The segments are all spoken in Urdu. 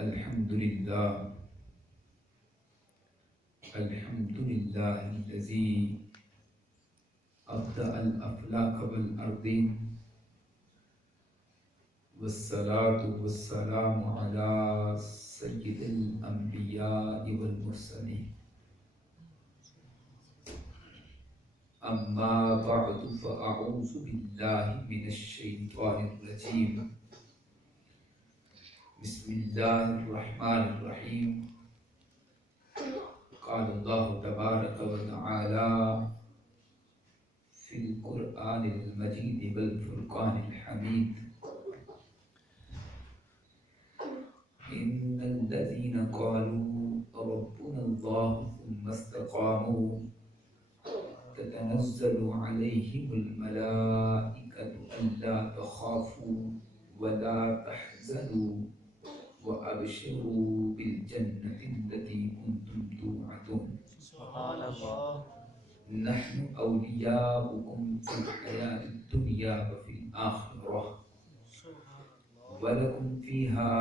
الحمد لله الذي أبدأ الأفلاك والأرضين والصلاة والسلام على سيد الأنبياء والمرسلين أما بعد فأعوذ بالله من الشيطان الرجيم بسم الله الرحمن الرحيم قال الله تبارك وتعالى في القرآن المجيد والفرقان الحميد إن الذين قالوا ربنا الله ثم استقاموا تتنزل عليهم الملائكة ألا تخافوا ولا تحزنوا وأبشروا بالجنة التي كنتم توعدون سبحان الله. نحن أولياؤكم في الحياة الدنيا وفي الآخرة ولكم فيها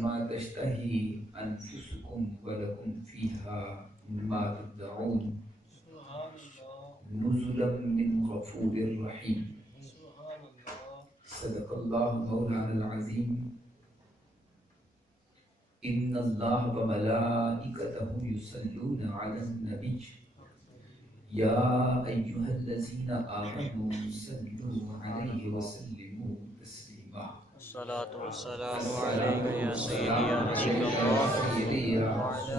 ما تشتهي أنفسكم ولكم فيها ما تدعون نزلا من غفور رحيم. صدق الله مولانا العظيم. إن الله وملائكته يصلون على النبي يا أيها الذين آمنوا صلوا عليه وسلموا تسليما. الصلاة والسلام عليك يا سيدي يا نبي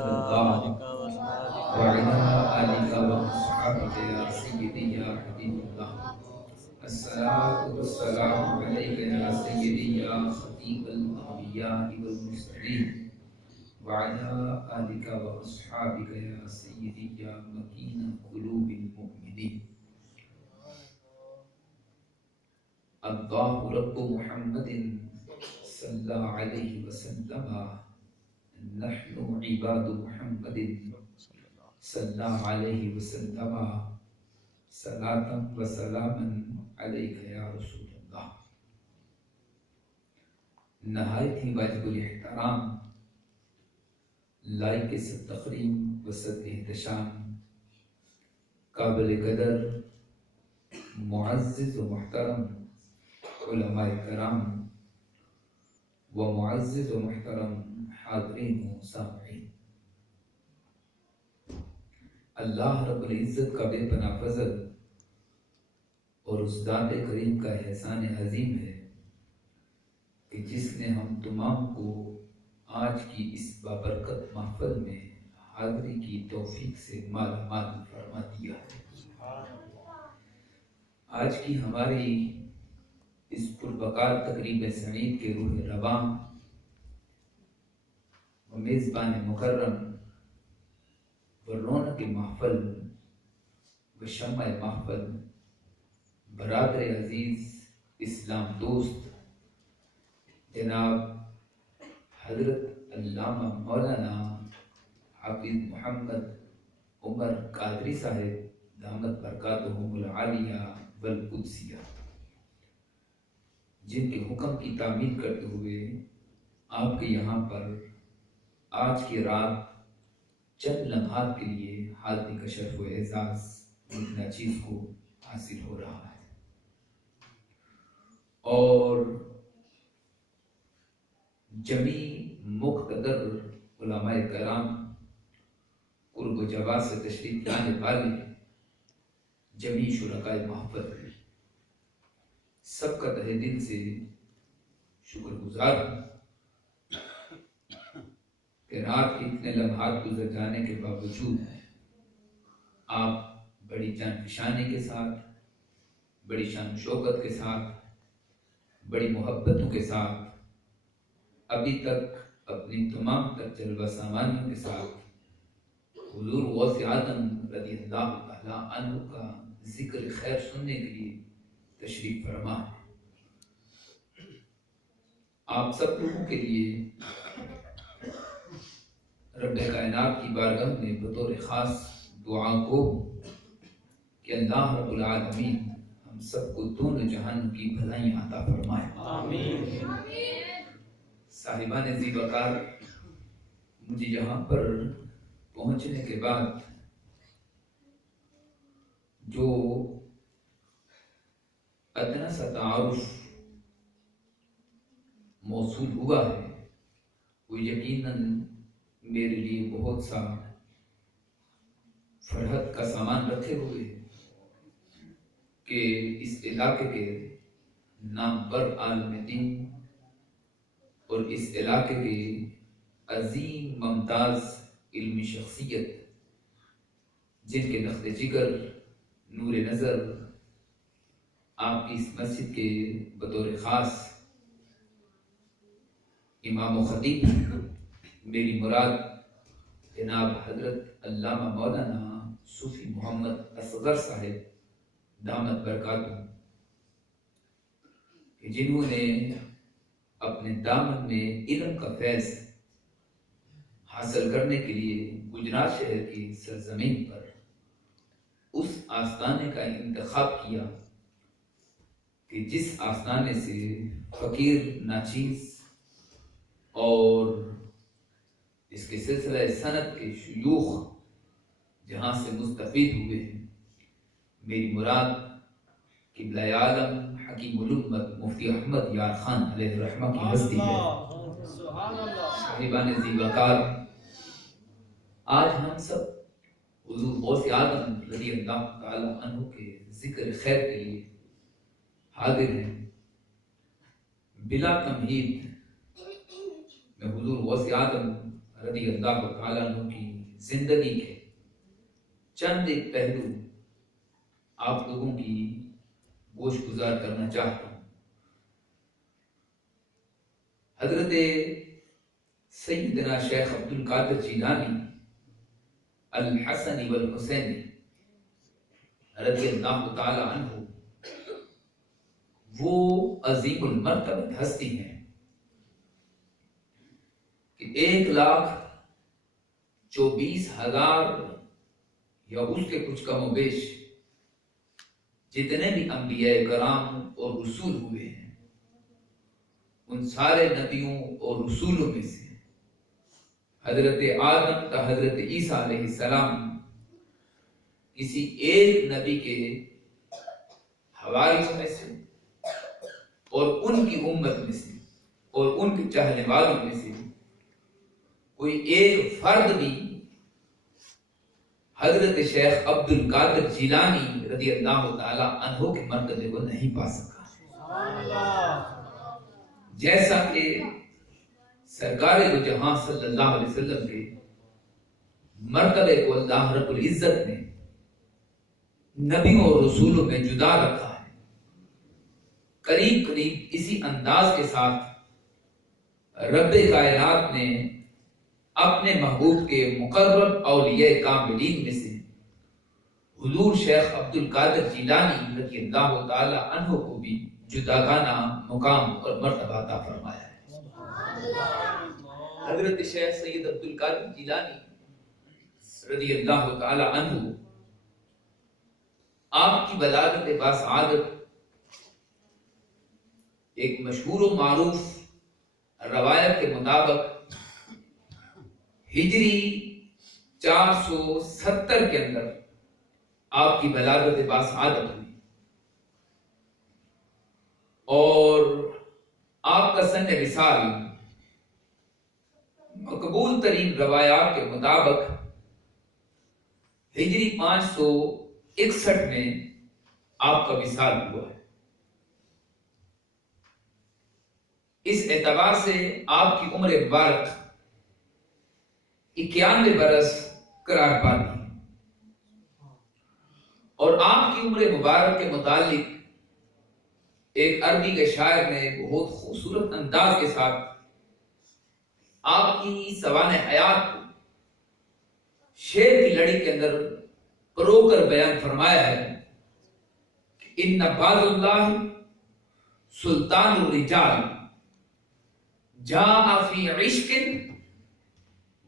الله وعلى آلك وأصحابك يا سيدي يا حبيب الله. الصلاة والسلام عليك يا سيدي يا خطيب الأنبياء والمرسلين وعلى آلك وأصحابك يا سيدي يا مكين قلوب المؤمنين. الله رب محمد صلى عليه وسلم نحن عباد محمد صلى عليه وسلم صلاة وسلاما عليك يا رسول الله. نہایت ہی واجب الاحترام لائق صد تقریم و صد احتشام قابل قدر معزز و محترم علماء کرام و معزز و محترم حاضرین و سامعین، اللہ رب العزت کا بے پناہ فضل اور اس ذات کریم کا احسان عظیم ہے کہ جس نے ہم تمام کو آج کی اس بابرکت محفل میں حاضری کی توفیق سے مالا مال فرما دیا ہے۔ آج کی ہماری اس پربکار تقریب سعید کے روح رواں و میزبان مکرم و رونق محفل و شمع محفل برادر عزیز اسلام دوست جناب حضرت علامہ مولانا حافظ محمد عمر قادری صاحب دامت برکاتہم العالیہ والقدسیہ، جن کے حکم کی تعمیل کرتے ہوئے آپ کے یہاں پر آج کی رات چند لمحات کے لیے حاضری کا شرف و اعزاز اتنا چیز کو حاصل ہو رہا ہے، اور جمیع مقتدر علماء کرام قرب و جواد سے تشریف لانے والے جمیع شرکاء محفل سب کا تہہ دل سے شکر گزار ہوں کہ رات کے اتنے لمحات گزر جانے کے باوجود آپ بڑی جان فشانی کے ساتھ، بڑی شان و شوکت کے ساتھ، بڑی محبتوں کے ساتھ ابھی تک اپنی تمام تر جلوہ سامانیوں کے ساتھ حضور غوث اعظم رضی اللہ تعالیٰ عنہ کا ذکر خیر سننے کے لیے تشریف فرما ہے۔ آپ سب لوگوں کے لیے رب کائنات کی بارگاہ میں بطور خاص دعا کو کہ اللہ رب العالمین ہم سب کو دونوں جہان کی بھلائیاں عطا فرمائے، آمین۔ صاحبان ذی وقار، مجھے یہاں پر پہنچنے کے بعد جو ادنا سا تعارف موصول ہوا ہے وہ یقیناً میرے لیے بہت سا فرحت کا سامان رکھے ہوئے کہ اس علاقے کے نامور عالم دین اور اس علاقے کے عظیم ممتاز علمی شخصیت جن کے نقد جگر نور نظر آپ کی اس مسجد کے بطور خاص امام و خطیب، میری مراد جناب حضرت علامہ مولانا صوفی محمد اصغر صاحب دامت برکاتہ، کہ جنہوں نے اپنے دامن میں علم کا فیض حاصل کرنے کے لیے گجرات شہر کی سرزمین پر اس آستانے کا انتخاب کیا کہ جس آستانے سے فقیر ناچیز اور اس کے سلسلہ سنت کے شیوخ جہاں سے مستفید ہوئے ہیں۔ میری مراد قبلہ عالم حکیم الامت مفتی احمد یار خان علیہ الرحمہ کی بستی ہے۔ صاحبان ذی وقار، آج ہم سب حضور غوث اعظم رضی اللہ تعالی عنہ کے ذکر خیر کے لیے حاضر ہیں۔ بلا تمہید میں حضور غوث اعظم رضی اللہ تعالی عنہ کی زندگی کے چند ایک پہلو آپ لوگوں کی گوش گزار کرنا چاہتا ہوں۔ حضرت سیدنا شیخ عبد القادر جیلانی الحسنی والحسینی رضی اللہ تعالی عنہ وہ عظیم المرتبہ ہستی ہیں کہ 1,24,000 یا اس کے کچھ کم و بیش جتنے بھی انبیاء کرام اور رسول ہوئے ہیں، ان سارے نبیوں اور رسولوں میں سے حضرت آدم تا حضرت عیسیٰ علیہ السلام کسی ایک نبی کے حواریوں میں سے اور ان کی امت میں سے اور ان کے چاہنے والوں میں سے کوئی ایک فرد بھی حضرت شیخ عبد القادر جیلانی رضی اللہ تعالی عنہ کے مرتبے کو نہیں پا سکا، جیسا کہ سرکار دو جہاں صلی اللہ علیہ وسلم کے مرتبے کو اللہ رب العزت نے نبیوں اور رسولوں میں جدا رکھا ہے۔ قریب قریب اسی انداز کے ساتھ رب کائنات نے اپنے محبوب کے مقرب اولیاء کاملین میں سے حضور شیخ عبد القادر جیلانی رضی اللہ تعالی عنہ کو بھی جداگانہ مقام اور مرتبہ عطا فرمایا ہے۔ حضرت شیخ سید عبد القادر جیلانی رضی اللہ تعالی عنہ آپ کی بلاغت باسعادت ایک مشہور و معروف روایت کے مطابق ہجری 470 کے اندر آپ کی بلاغت باسعادت ہوئی اور آپ کا سن وصال مقبول ترین روایات کے مطابق ہجری 561 میں آپ کا وصال ہوا ہے۔ اس اعتبار سے آپ کی عمر مبارک 91 برس قرار پاتی ہے، اور آپ کی عمر مبارک کے متعلق ایک عربی کے شاعر نے بہت خوبصورت انداز کے ساتھ آپ کی سوانح حیات کو شعر کی لڑی کے اندر پرو کر بیان فرمایا ہے کہ ان بعض اللہ سلطان الرجال جاء فی عشق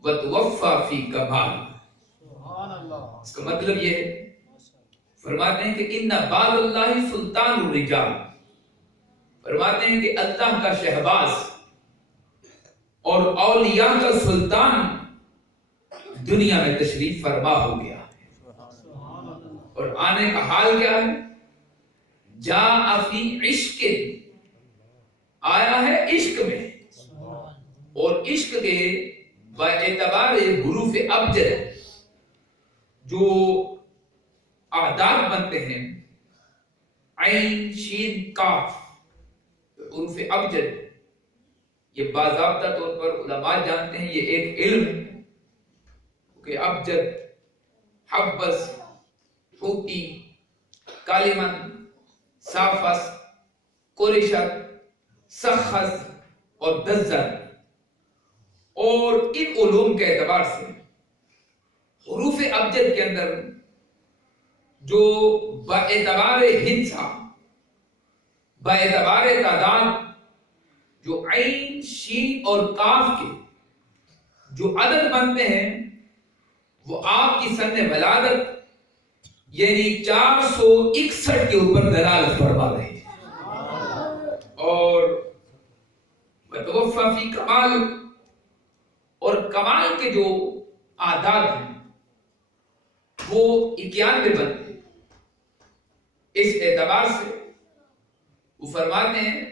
وتوفى فی کمال۔ اس کا مطلب یہ ہے، فرماتے ہیں کہ ان بعض اللہ سلطان الرجال، فرماتے ہیں کہ اللہ کا شہباز اور اولیاء کا سلطان دنیا میں تشریف فرما ہو گیا ہے۔ اور آنے کا حال کیا ہے؟ جاء فی عشق، آیا ہے عشق میں، اور عشق کے باعتبار حروف ابجد جو اعداد بنتے ہیں، عین شین کاف، حروف ابجد، یہ باضابطہ طور پر علماء جانتے ہیں یہ ایک علم ہے کہ ابجد، حبس، حوتی، کالمن، صافس، قریشت، سخص اور دزر، اور ان علوم کے اعتبار سے حروف ابجد کے اندر جو باعتبار ہندسہ، باعتبار تعداد، جو عین شین اور کاف کے جو عدد بنتے ہیں وہ آپ کی سن ولادت یعنی 461 کے اوپر دلالت فرما رہے ہیں، اور وتوفى فی کمال، اور کمال کے جو اعداد ہیں وہ 91 بنتے ہیں۔ اس اعتبار سے وہ فرماتے ہیں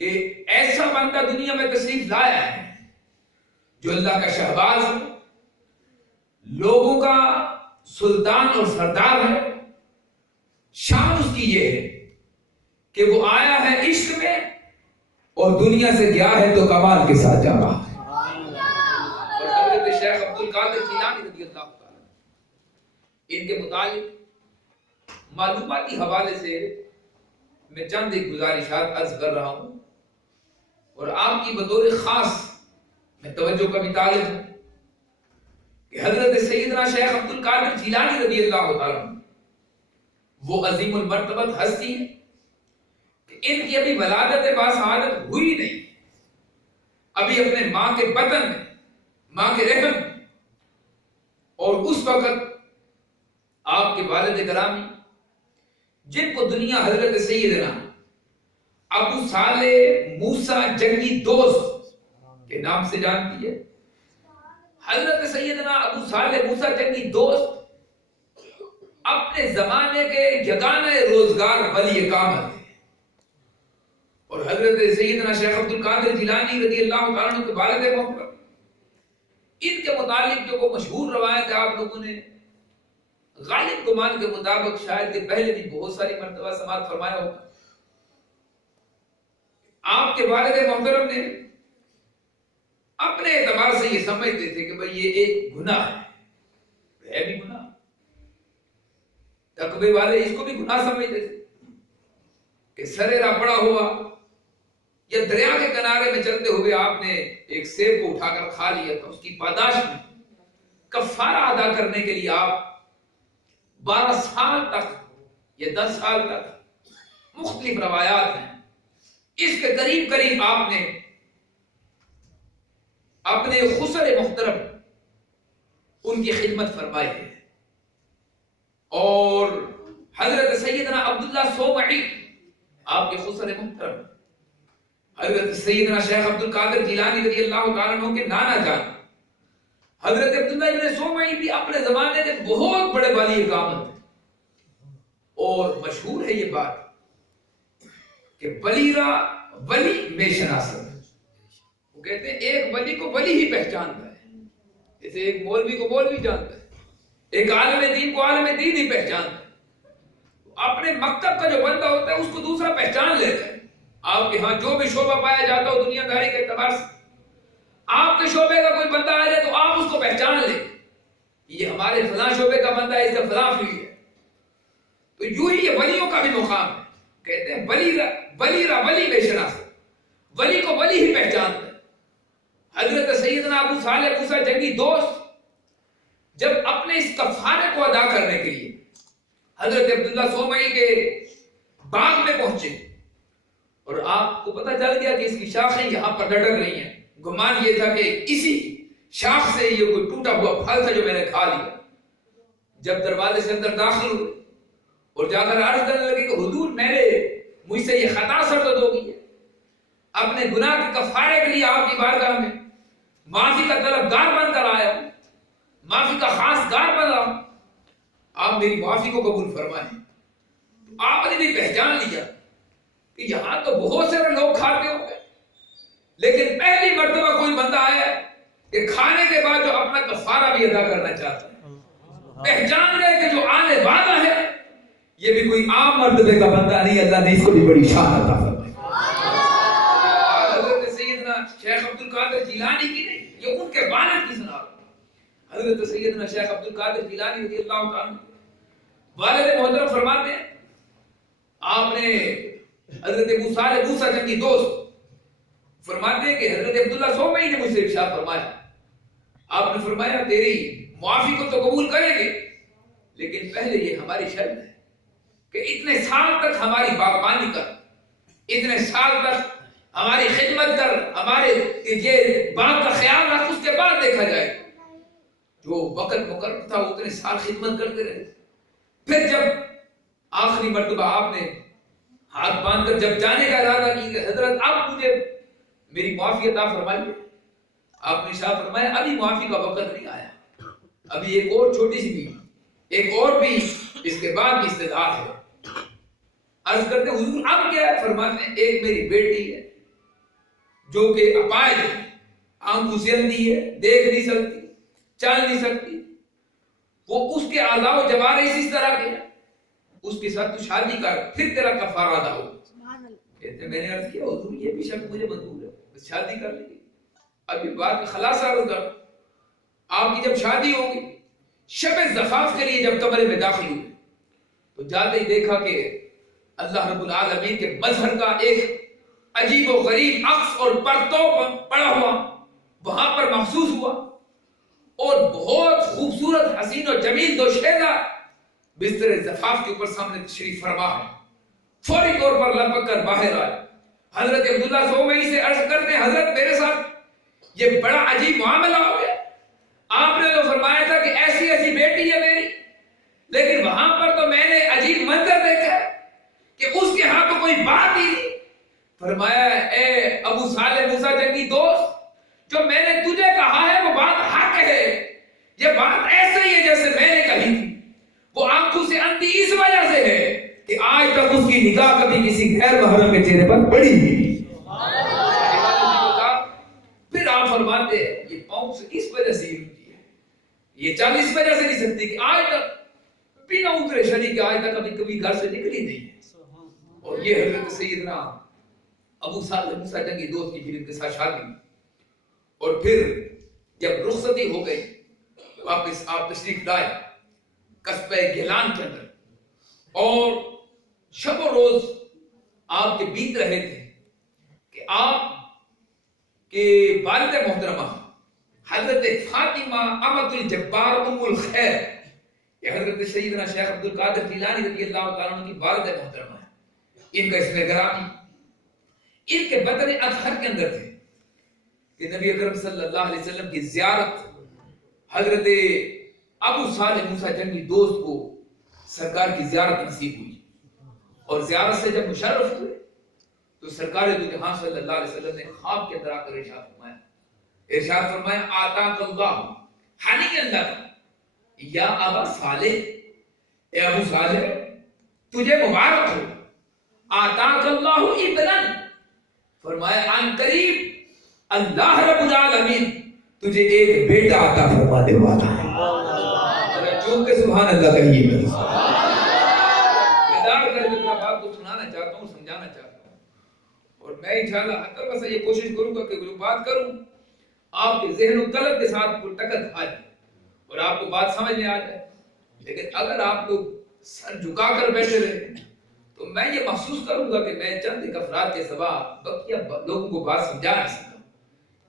کہ ایسا بندہ دنیا میں تشریف لایا ہے جو اللہ کا شہباز ہے، لوگوں کا سلطان اور سردار ہے۔ شان اس کی یہ ہے کہ وہ آیا ہے عشق میں اور دنیا سے گیا ہے تو کمال کے ساتھ جا رہا ہے۔ اور حضرت شیخ عبد القادر جیلانی رضی اللہ تعالی ان کے متعلق معلوماتی حوالے سے میں چند ایک گزارشات عرض کر رہا ہوں، اور آپ کی بطور خاص میں توجہ کا بھی طالب ہوں کہ حضرت سیدنا شیخ عبد القادر جیلانی رضی اللہ تعالی وہ عظیم المرتبت ہستی ہے کہ ان کی ابھی ولادت باسعادت ہوئی نہیں، ابھی اپنے ماں کے بطن میں، ماں کے رحم میں، اور اس وقت آپ کے والد گرامی جن کو دنیا حضرت سیدنا ابو صالح موسیٰ جنگی دوست کے نام سے جانتی ہے۔ حضرت سیدنا ابو صالح موسیٰ جنگی دوست اپنے زمانے کے یگانہ روزگار ولی کامل تھے، اور حضرت سیدنا شیخ عبد القادر جیلانی رضی اللہ تعالیٰ عنہ کے والد محترم ان کے متعلق جو وہ مشہور روایت ہے آپ لوگوں نے غالب گمان کے مطابق شاید کہ پہلے بھی بہت ساری مرتبہ سماعت فرمایا ہوگا۔ آپ کے والد محترم نے اپنے اعتبار سے یہ سمجھتے تھے کہ بھئی یہ ایک گناہ ہے بھی گناہ، تقوی والے اس کو بھی گناہ سمجھتے تھے کہ سریرا پڑا ہوا یا دریا کے کنارے میں چلتے ہوئے آپ نے ایک سیب کو اٹھا کر کھا لیا تھا، اس کی پاداش میں کفارہ ادا کرنے کے لیے آپ 12 سال تک یا 10 سال تک، مختلف روایات ہیں، اس کے قریب قریب آپ نے اپنے خسر محترم ان کی خدمت فرمائی ہے۔ اور حضرت سیدنا عبداللہ صومعی آپ کے خسر محترم، حضرت سیدنا شیخ عبد القادر جیلانی رضی اللہ تعالیٰ عنہ کے نانا جان حضرت عبداللہ ابن صومعی بھی اپنے زمانے کے بہت بڑے ولی کامل تھے، اور مشہور ہے یہ بات کہ ولی را ولی میں شناسد، وہ کہتے ہیں ایک ولی کو ولی ہی پہچانتا ہے، جیسے ایک مولوی کو مولوی جانتا ہے، ایک عالم دین کو عالم دین ہی پہچانتا ہے۔ اپنے مکتب کا جو بندہ ہوتا ہے اس کو دوسرا پہچان لیتا ہے۔ آپ کے ہاں جو بھی شعبہ پایا جاتا ہو دنیا داری کے اعتبار سے، آپ کے شعبے کا کوئی بندہ آ جائے تو آپ اس کو پہچان لیں، یہ ہمارے فلاں شعبے کا بندہ ہے، اس کا فلاں فیلڈ ہے۔ تو یوں ہی یہ ولیوں کا بھی مقام ہے، کہتے ہیں ولی بے شناسد، ولی کو ولی ہی پہچانتا ہے۔ حضرت سیدنا ابو صالح موسیٰ جنگی دوست جب اپنے اس کفارے کو ادا کرنے کے لیے حضرت عبداللہ صومعی کے باغ میں پہنچے، اور آپ کو پتہ چل گیا کہ اس کی شاخیں یہاں پر لٹک رہی ہیں، گمان یہ تھا کہ اسی شاخ سے یہ کوئی ٹوٹا ہوا پھل تھا جو میں نے کھا لیا۔ جب دروازے سے اندر داخل ہوئے اور جا کر عرض کرنے لگے کہ حضور مجھ سے یہ خطا سرزد ہو گئی ہے، اپنے گناہ کے کفارے کے لیے آپ کی بارگاہ میں معافی کا طلبگار بن کر آیا ہوں، معافی کا خاص گار بن رہا ہوں، آپ میری معافی کو قبول فرمائیں۔ تو آپ نے بھی پہچان لیا کہ یہاں تو بہت سارے لوگ کھاتے ہوں گے، لیکن پہلی مرتبہ کوئی بندہ آیا ہے کہ کھانے کے بعد جو اپنا کفارہ بھی ادا کرنا چاہتا ہے، پہچان گئے کہ جو آنے والا ہے یہ بھی کوئی عام مرتبے کا بندہ نہیں، اللہ نے اس کو بھی بڑی شان عطا فرمائی۔ حضرت سیدنا شیخ عبد القادر جیلانی کی نہیں، یہ ان کے والد کی سنا۔ حضرت سیدنا شیخ عبد القادر جیلانی رضی اللہ تعالیٰ والد محترم فرماتے ہیں، آپ نے حضرت ابو صالح موسیٰ جنگی دوست فرماتے ہیں کہ حضرت عبداللہ سومئی نے مجھ سے ارشاد فرمایا، آپ نے فرمایا تیری معافی کو تو قبول کریں گے، لیکن پہلے یہ ہماری شرط ہے کہ اتنے سال تک ہماری باغبانی کر، اتنے سال تک ہماری خدمت کر، ہمارے یہ باغ کا خیال رکھ، اس کے بعد دیکھا جائے۔ جو وقت مقرر تھا اتنے سال خدمت کرتے رہے۔ پھر جب آخری مرتبہ آپ نے ہاتھ باندھ کر جب جانے کا ارادہ کی کہ حضرت اب مجھے میری معافی عطا فرمائیے، آپ نے ارشاد فرمایا ابھی معافی کا وقت نہیں آیا، ابھی ایک اور چھوٹی سی بھی، ایک اور بھی اس کے بعد بھی استدعا ہے۔ عرض کرتے حضور اب کیا ہے؟ فرماتے ہیں ایک میری بیٹی ہے جو کہ اپاہج ہے، آنکھوں سے اندھی ہے، دیکھ نہیں سکتی، چل نہیں سکتی، وہ اس کے اعضاء و جوارح اس طرح کے ہیں، اس کے ساتھ تو شادی کر پھر تیرا کفارہ ادا ہو۔ کہتے میں نے عرض کیا حضور یہ بھی شک مجھے منظور ہے، بس شادی کر لیں گے۔ اب یہ بات کا خلاصہ عرض کر، آپ کی جب شادی ہوگی، شب زفاف کے لیے جب کمرے میں داخل ہوئے تو جاتے ہی دیکھا کہ اللہ رب العالمین کے مظہر کا ایک عجیب و غریب عکس اور پرتو پڑا ہوا وہاں پر محسوس ہوا، اور بہت خوبصورت حسین و جمیل دو شیزہ بستر زفاف کے اوپر سامنے تشریف فرما ہے۔ فوری طور پر لپک کر باہر آئے، حضرت عبداللہ سومئی سے عرض کرتے ہیں حضرت میرے ساتھ یہ بڑا عجیب معاملہ ہو گیا، آپ نے تو فرمایا تھا کہ ایسی ایسی بیٹی ہے میری، لیکن وہاں پر تو میں نے عجیب منظر دیکھا ہے کہ اس کے ہاں تو کوئی بات ہی نہیں۔ فرمایا اے ابو صالح موسیٰ جنگی دوست، جو میں نے تجھے کہا ہے وہ بات حق ہے، یہ بات ایسے ہی ہے جیسے میں نے کہی تھی، وہ آنکھوں سے اندھی اس وجہ سے ہے کہ آج تک اس کی نگاہ کبھی کسی غیر محرم کے چہرے پر پڑی نہیں۔ پھر آپ فرماتے ہیں یہ پاؤں سے اس وجہ سے ہوتی ہے، یہ چال اس وجہ سے نہیں سکتی کہ آج تک بنا اترے شریک آج تک کبھی گھر سے نکلی نہیں ہے۔ اور یہ حضرت سیدنا ابو صالح موسیٰ جنگی دوست کی پھر ان کے ساتھ شادی، اور پھر جب رخصتی ہو گئی واپس آپ تشریف لائے قصبہ گیلان کے اندر، اور شب و روز آپ کے بیت رہے تھے کہ آپ کے والد محترمہ حضرت فاطمہ امۃ الجبار ام الخیر، یہ حضرت سیدنا شیخ عبد القادر جیلانی رضی اللہ تعالیٰ عنہ کی والد محترمہ ہے، ان کا اسم گرامی ان کے بطن اطہر کے اندر تھے کہ نبی اکرم صلی اللہ علیہ وسلم کی زیارت حضرت ابو صالح موسیٰ جنگی دوست کو سرکار کی زیارت نصیب ہوئی، اور زیارت سے جب مشرف ہوئے تو سرکار دو جہاں صلی اللہ علیہ وسلم نے خواب کے اندر آ کر ارشاد فرمایا آتاک اللہ حنی اللہ یا ابا صالح، اے ابو صالح تجھے مبارک ہو، آتاک اللہ ابنن، فرمایا عن قریب اللہ رب العالمین تجھے ایک بیٹا عطا فرمانے والا ہے۔ چونکہ سبحان اللہ کہیے میں بیدار کر کے اپنا بات کو سنانا چاہتا ہوں، سمجھانا چاہتا ہوں، اور میں انشاءاللہ حتی بس یہ کوشش کروں گا کہ جو بات کروں آپ کے ذہن و قلب کے ساتھ ٹکر آ جائے اور آپ کو بات سمجھ میں آ جائے۔ لیکن اگر آپ لوگ سر جھکا کر بیٹھے رہے تو میں یہ محسوس کروں گا کہ میں چند ایک افراد کے سوا بقیہ لوگوں کو بات سمجھا نہیں سکتا،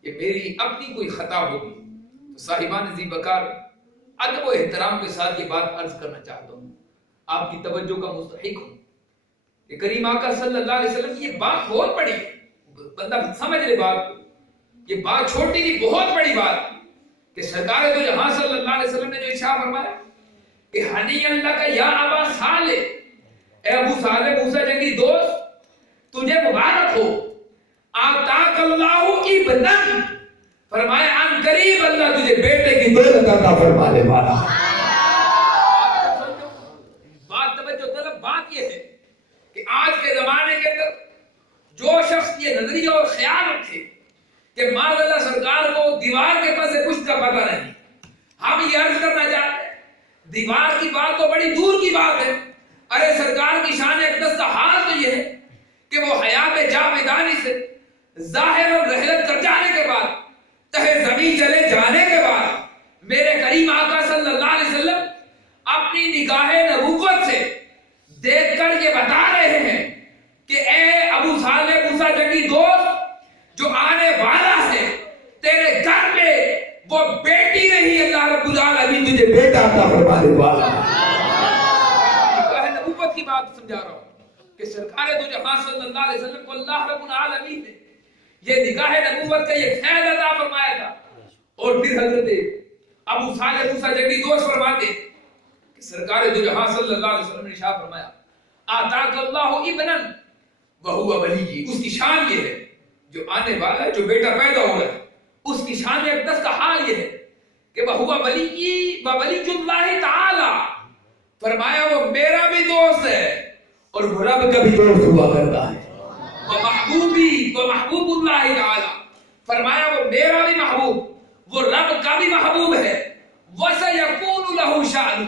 یہ میری اپنی کوئی خطا ہوگی۔ تو صاحبان ذی وقار ادب و احترام کے ساتھ یہ بات عرض کرنا چاہتا ہوں، آپ کی توجہ کا مستحق ہوں کہ کریم آقا صلی اللہ علیہ وسلم کی یہ بات بہت بڑی ہے، بندہ سمجھ لے بات کو، یہ بات چھوٹی نہیں بہت بڑی بات کہ سرکار دو جہاں صلی اللہ علیہ وسلم نے جو ارشاد فرمایا کہ ہنی اللہ کا یا ابا صالح، اے ابو صالح موسیٰ جنگی دوست تجھے مبارک ہو، آتاک اللہ ابنن، فرمایا ان قریب اللہ تجھے بیٹے کی دولت عطا فرمانے والا ہے۔ بات توجہ طلب بات یہ ہے کہ آج کے زمانے کے اندر جو شخص یہ نظریہ اور خیال رکھے کہ معاذ اللہ سرکار کو دیوار کے پاس سے کچھ کا پتہ نہیں، ہم یہ عرض کرنا چاہتے ہیں دیوار کی بات تو بڑی دور کی بات ہے، ارے سرکار کی شان اقدس کا حال تو یہ ہے کہ وہ حیات جاویدانی سے ظاہر اور رحلت کر جانے کے بعد، تہے زمین چلے جانے کے بعد، میرے کریم آقا صلی اللہ علیہ وسلم اپنی نگاہ نبوت سے دیکھ کر یہ بتا رہے ہیں کہ اے ابو صالح موسیٰ جنگی دوست، جو آنے والا ہے تیرے گھر میں وہ بیٹی نہیں، اللہ رب العالمین تجھے بیٹا عطا فرمانے والا ہے۔ نگاہ نبوت کی بات سمجھا رہا ہوں کہ سرکار دو جہاں صلی اللہ علیہ وسلم کو اللہ رب العالمین نے یہ نگاہ نبوت کا یہ فیض عطا فرمایا تھا، اور پھر حضرت ابو صالح موسیٰ جنگی دوست فرماتے کہ سرکار دو جہاں صلی اللہ علیہ وسلم نے ارشاد فرمایا آتاک اللہ ابنن وہو ولی، اس کی شان یہ ہے جو آنے والا ہے، جو بیٹا پیدا ہو رہا ہے، اس کی شان اقدس کا حال یہ ہے کہ وہو ولی ولی اللہ تعالی، فرمایا وہ میرا بھی دوست ہے اور وہ رب کا بھی دوست ہوا کرتا ہے، وہ محبوبی وہ محبوب اللہ تعالی، فرمایا وہ میرا بھی محبوب، وہ رب کا بھی محبوب ہے، وَسَيَكُونُ لَهُ شَأْنٌ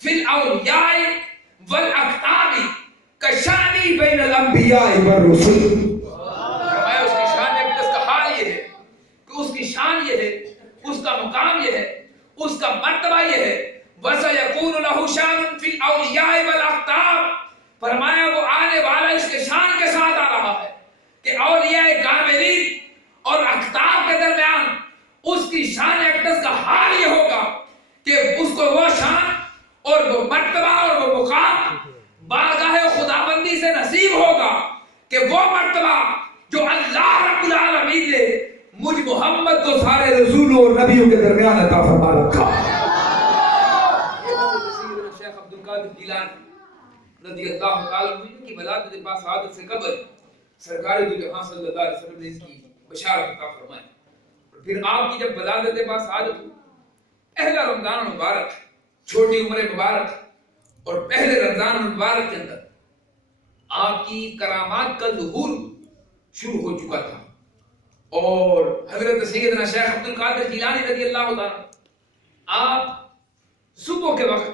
فِي الْأَوْلِيَاءِ وَالْأَقْطَابِ كَشَأْنِهِ بَيْنَ الْأَنْبِيَاءِ وَالرُّسُلِ، فرمایا اس کی شان اقدس کا حال یہ ہے کہ اس کی شان یہ ہے، اس کا مقام یہ ہے، اس کا مرتبہ یہ ہے، وَسَيَكُونُ لَهُ شَأْنٌ فِي الْأَوْلِيَاءِ وَالْأَقْطَابِ، فرمایا وہ آنے والا اس کے شان کے ساتھ آ رہا ہے کہ اولیاء کاملین اور اقطاب کے درمیان اس کی شان اقدس کا حال یہ ہوگا کہ اس کو وہ شان اور وہ مرتبہ اور وہ مقام بارگاہ خداوندی سے نصیب ہوگا کہ وہ مرتبہ جو اللہ رب العالمین نے مجھ محمد کو سارے رسولوں اور نبیوں کے درمیان عطا فرما رکھا ہے۔ شیخ عبد القادر جیلانی رضی اللہ تعالیٰ عنہ کی ولادت پاس سعادت سے قبل سرکار دو جہاں صلی اللہ علیہ وسلم نے اس کی بشارت عطا فرمائی، پھر آپ کی جب ولادت پاس سعادت ہوئی، پہلا رمضان مبارک، چھوٹی عمر مبارک اور پہلے رمضان مبارک کے اندر آپ کی کرامات کا ظہور شروع ہو چکا تھا، اور حضرت سیدنا شیخ عبد القادر جیلانی رضی اللہ تعالیٰ آپ صبح کے وقت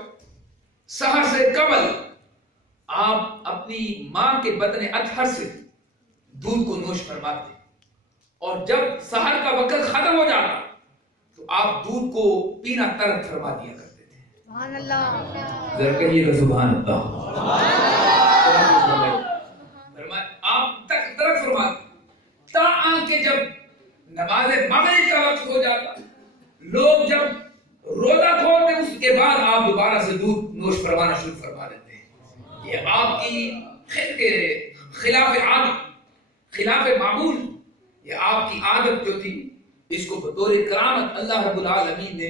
سحر سے قبل آپ اپنی ماں کے بدن اطہر سے دودھ کو نوش فرماتے، اور جب سحر کا وقت ختم ہو جاتا تو آپ دودھ کو پینا ترک فرما دیا کرتے تھے۔ سبحان اللہ، ذرا کہیے گا سبحان اللہ۔ آپ تک ترک فرماتے تاہم کہ جب نماز مغرب کا وقت ہو جاتا، لوگ جب روزہ کھولتے، اس کے بعد آپ دوبارہ سے دودھ نوش فرمانا شروع فرما دیتے ہیں۔ یہ آپ کی خلاف عادت، خلاف معمول، یہ آپ کی عادت جو تھی، اس کو بطور کرامت اللہ رب العالمین نے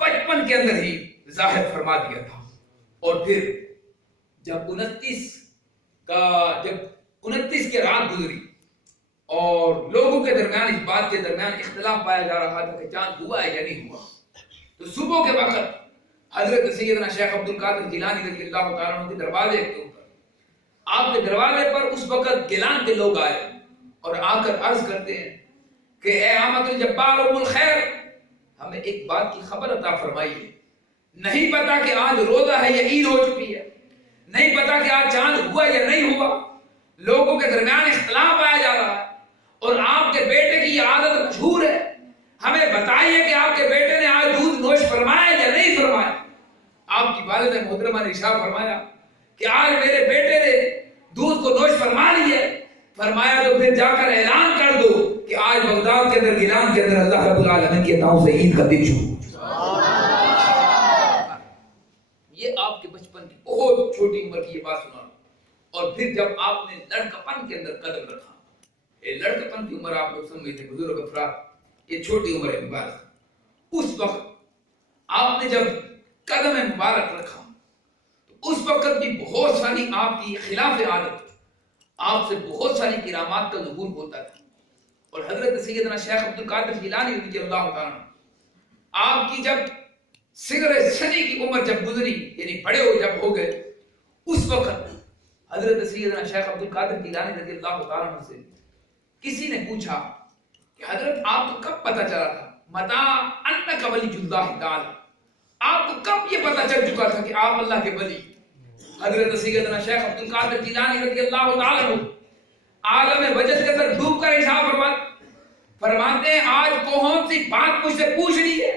بچپن کے اندر ہی ظاہر فرما دیا تھا، اور پھر جب 29 کے رات گزری اور لوگوں کے درمیان اس بات کے درمیان اختلاف پایا جا رہا تھا کہ چاند ہوا ہے یا نہیں ہوا، تو صبح کے وقت حضرت سیدنا شیخ عبد القادر جیلانی رضی اللہ تعالیٰ عنہ کے دروازے کے اوپر، آپ کے دروازے پر اس وقت گیلان کے لوگ آئے اور آ کر عرض کرتے ہیں کہ اے احمد الجبار ام الخیر، ہمیں ایک بات کی خبر عطا فرمائیے، نہیں پتا کہ آج روزہ ہے یا عید ہو چکی ہے، نہیں پتا کہ آج چاند ہوا یا نہیں ہوا، لوگوں کے درمیان اختلاف پایا جا رہا ہے، اور آپ کے بیٹے کی یہ عادت مشہور ہے، ہمیں بتائیے کہ آپ کے بیٹے نے آج دودھ نوش فرمایا یا نہیں فرمایا۔ آپ کی والدہ محترمہ نے ارشاد فرمایا کہ آج میرے بیٹے نے دودھ کو نوش فرما لیا، فرمایا تو پھر جا کر اعلان کر دو کہ آج بغداد کے اندر گیلان کے اندر اللہ رب العالمین کے نام سے عید کا دن شروع۔ یہ آپ کے بچپن کی بہت چھوٹی عمر کی یہ بات سنا، اور پھر جب آپ نے لڑکپن کے اندر قدم رکھا، یہ لڑکپن کی عمر آپ لوگ سمجھتے تھے بزرگ افراد، یہ چھوٹی عمر مبارک، اس وقت آپ نے جب قدم مبارک رکھا تو اس وقت بھی بہت ساری آپ کی خلاف عادت آپ سے بہت ساری کرامات کا ظہور ہوتا تھا. اور حضرت سیدنا شیخ عبد القادر جیلانی رضی اللہ تعالیٰ آپ کی جب صغر سنی کی عمر جب گزری، یعنی بڑے ہو جب ہو گئے، اس وقت حضرت سیدنا شیخ عبد القادر جیلانی رضی اللہ تعالیٰ سے کسی نے پوچھا کہ حضرت آپ کو کب پتہ چلا تھا متا انک ولی اللہ تعالی، آپ کو کب یہ پتہ چل چکا تھا کہ آپ اللہ کے ولی؟ حضرت سیدنا شیخ عبد القادر جیلانی رضی اللہ تعالیٰ عنہ عالم وجد کے اندر ڈوب کر ارشاد فرماتے ہیں آج کون سی بات مجھ سے پوچھ رہی ہے؟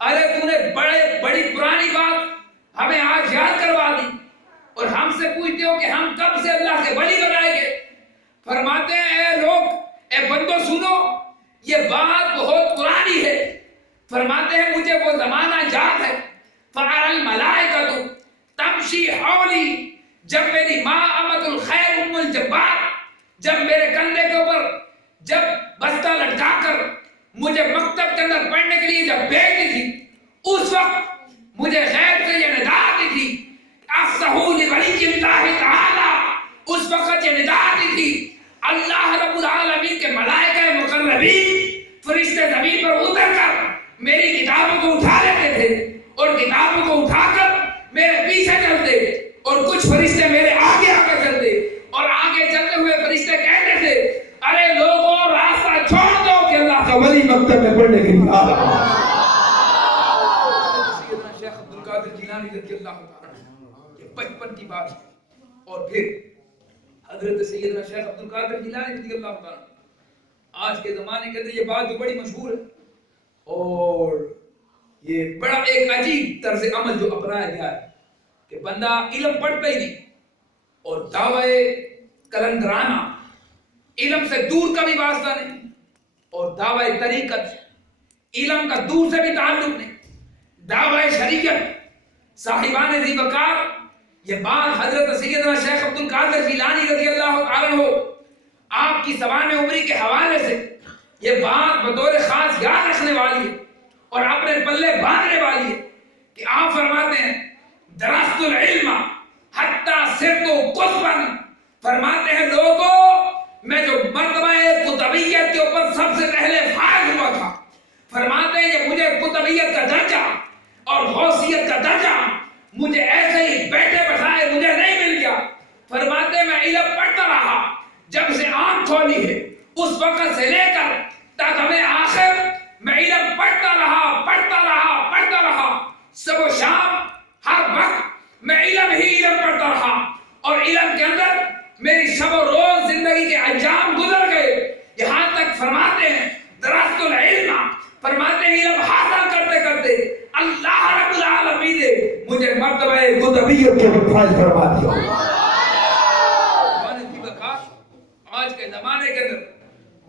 ارے تو نے بڑی پرانی بات ہمیں آج یاد کروا دی اور ہم سے پوچھتے ہو کہ ہم کب سے اللہ کے ولی بنائیں گے؟ فرماتے ہیں اے لوگ، اے بندو سنو، یہ بات بہت پرانی ہے. فرماتے ہیں مجھے وہ زمانہ یاد ہے فَأَرَى الْمَلَائِكَةُ تَمْشِي حَوْلِي، جب میری ماں امت الخیر ام الجبار جب میرے کندھے کے اوپر جب بستہ لٹکا کر مجھے مکتب کے اندر پڑھنے کے لیے جب بھیجتی تھی، اس وقت مجھے غیب سے یہ ندا آتی تھی اَفْصَحُوا لِوَلِيِّ اللَّهِ تَعَالَى، اس وقت یہ ندا آتی تھی اللہ رب العالمین کے ملائکہ مقربین فرشتے زمین پر اتر کر میری کتابوں کو اٹھا لیتے تھے اور کتابوں کو اٹھا کر میرے پیچھے چلتے اور کچھ فرشتے میرے آگے آ کر چلتے اور آگے چلتے ہوئے فرشتے کہتے تھے ارے لوگوں راستہ چھوڑ دو کہ اللہ کا ولی مکتب میں پڑھنے کے لیے آ رہا ہے. سیدنا شیخ عبد القادر جیلانی رضی اللہ تعالیٰ یہ بچپن کی بات ہے. اور پھر حضرت سیدنا شیخ عبد القادر جیلانی رضی اللہ تعالیٰ آج کے زمانے کے اندر یہ بات جو بڑی مشہور ہے اور یہ بڑا ایک عجیب طرز عمل جو اپنایا گیا ہے کہ بندہ علم پڑھتا ہی نہیں اور دعوی کلندرانہ، علم سے دور کا بھی واسطہ نہیں اور دعوی طریقت، علم کا دور سے بھی تعلق نہیں، دعوی شریعت، صاحبان ذی وقار. یہ بات حضرت سیدنا شیخ عبد القادر جیلانی رضی اللہ تعالیٰ عنہ آپ کی سوانح عمری کے حوالے سے یہ بات بطور خاص یاد رکھنے والی ہے اور اپنے پلے باندھنے والی ہے کہ آپ فرماتے ہیں درست العلم حتی صرت قطبا، فرماتے ہیں لوگوں میں جو مرتبہ قطبیت کے اوپر سب سے پہلے فائز ہوا تھا، فرماتے ہیں یہ مجھے قطبیت کا درجہ اور غوثیت کا درجہ مجھے ایسے ہی بیٹھے بٹھائے مجھے نہیں مل گیا. فرماتے ہیں میں علم پڑھتا رہا، جب سے آنکھ کھولی ہے اس وقت سے لے کر تک ہمیں آخر میں علم پڑھتا رہا، صبح و شام ہر وقت میں علم پڑھتا رہا اور علم کے اندر میری شب و روز زندگی کے ایام گزر گئے. یہاں تک فرماتے ہیں درست العلم، فرماتے ہیں علم حاصل کرتے کرتے اللہ رب العالمین نے مجھے مرتبہ قطبیت کے فائز فرما دیا. آج کے زمانے کے اندر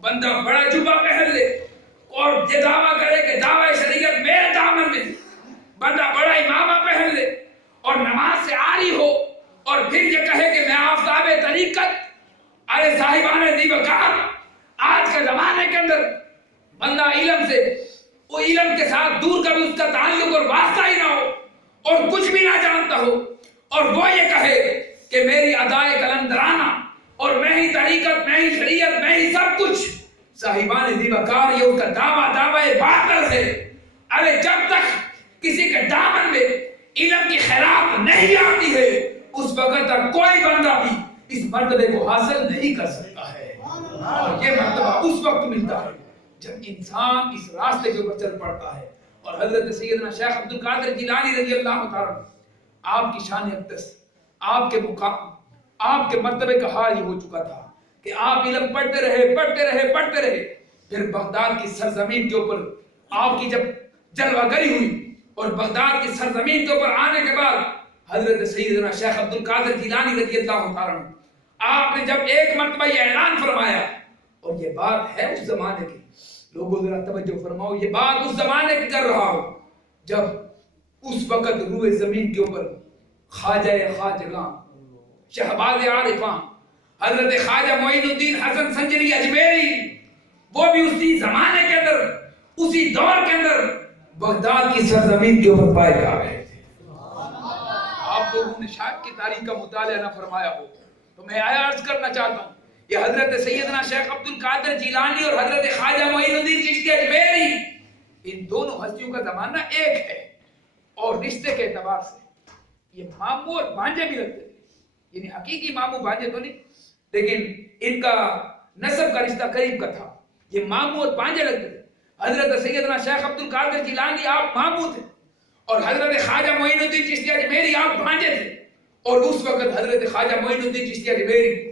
بندہ بڑا جبہ پہن لے اور یہ دعویٰ کرے کہ دعوی شریعت میرے دامن میں، بندہ بڑا امامہ پہن لے اور نماز سے عاری ہو اور پھر یہ کہے کہ میں آفتاب طریقت. ارے صاحبان ذی وقار، آج کے زمانے کے اندر بندہ علم سے، وہ علم کے ساتھ دور کبھی اس کا تعلق اور واسطہ ہی نہ ہو اور کچھ بھی نہ جانتا ہو اور وہ یہ کہے کہ میری ادائے کلندرانہ اور میں ہی طریقت، میں ہی شریعت، میں ہی سب کچھ. صاحبان ذی وقار یہ ان کا دعویٰ باطل ہے. ارے جب تک کسی کے دامن میں علم کی خیرات نہیں آتی ہے اس وقت تک کوئی بندہ بھی اس مرتبے کو حاصل نہیں کر سکتا ہے. اور یہ مرتبہ اس وقت ملتا ہے جب انسان اس راستے کے اوپر چل پڑتا ہے. اور حضرت سیدنا شیخ عبد القادر جیلانی رضی اللہ تعالیٰ آپ کی شان اقدس، آپ کے مقام، آپ کے مرتبے کا حال یہ ہو چکا تھا کہ آپ علم پڑھتے رہے. پھر بغداد کی سرزمین کے اوپر آپ کی جب جلوہ گری ہوئی اور بغداد کی سرزمین کے اوپر آنے کے بعد حضرت سیدنا شیخ عبد القادر جیلانی رضی اللہ تعالیٰ آپ نے جب ایک مرتبہ یہ اعلان فرمایا، اور یہ بات ہے اس زمانے کی، لوگوں ذرا توجہ فرماؤ، یہ بات اس زمانے کی کر رہا ہوں جب اس وقت روئے زمین کے اوپر خواجہ خواجگاں، شہباز عارفاں، حضرت خواجہ معین الدین حسن سنجری اجمیری، وہ بھی اسی زمانے کے اندر، اسی دور کے اندر بغداد کی سرزمین کے اوپر پائے جا رہے تھے. آپ لوگوں نے شاید کی تاریخ کا مطالعہ نہ فرمایا ہو تو میں عرض کرنا چاہتا ہوں یہ حضرت سیدنا شیخ عبد القادر جیلانی اور حضرت خواجہ معین الدین چشتی اجمیری ان دونوں ہستیوں کا زمانہ ایک ہے، اور رشتے کے اعتبار سے یہ ماموں اور بھانجے بھی لگتے تھے، یعنی حقیقی ماموں بھانجے تو نہیں، لیکن ان کا نسب کا رشتہ قریب کا تھا، یہ ماموں اور بھانجے لگتے تھے۔ حضرت سیدنا شیخ عبد القادر جیلانی آپ ماموں تھے اور حضرت خواجہ معین الدین چشتی اجمیری آپ بھانجے تھے، اور اس وقت حضرت خواجہ معین الدین چشتی اجمیری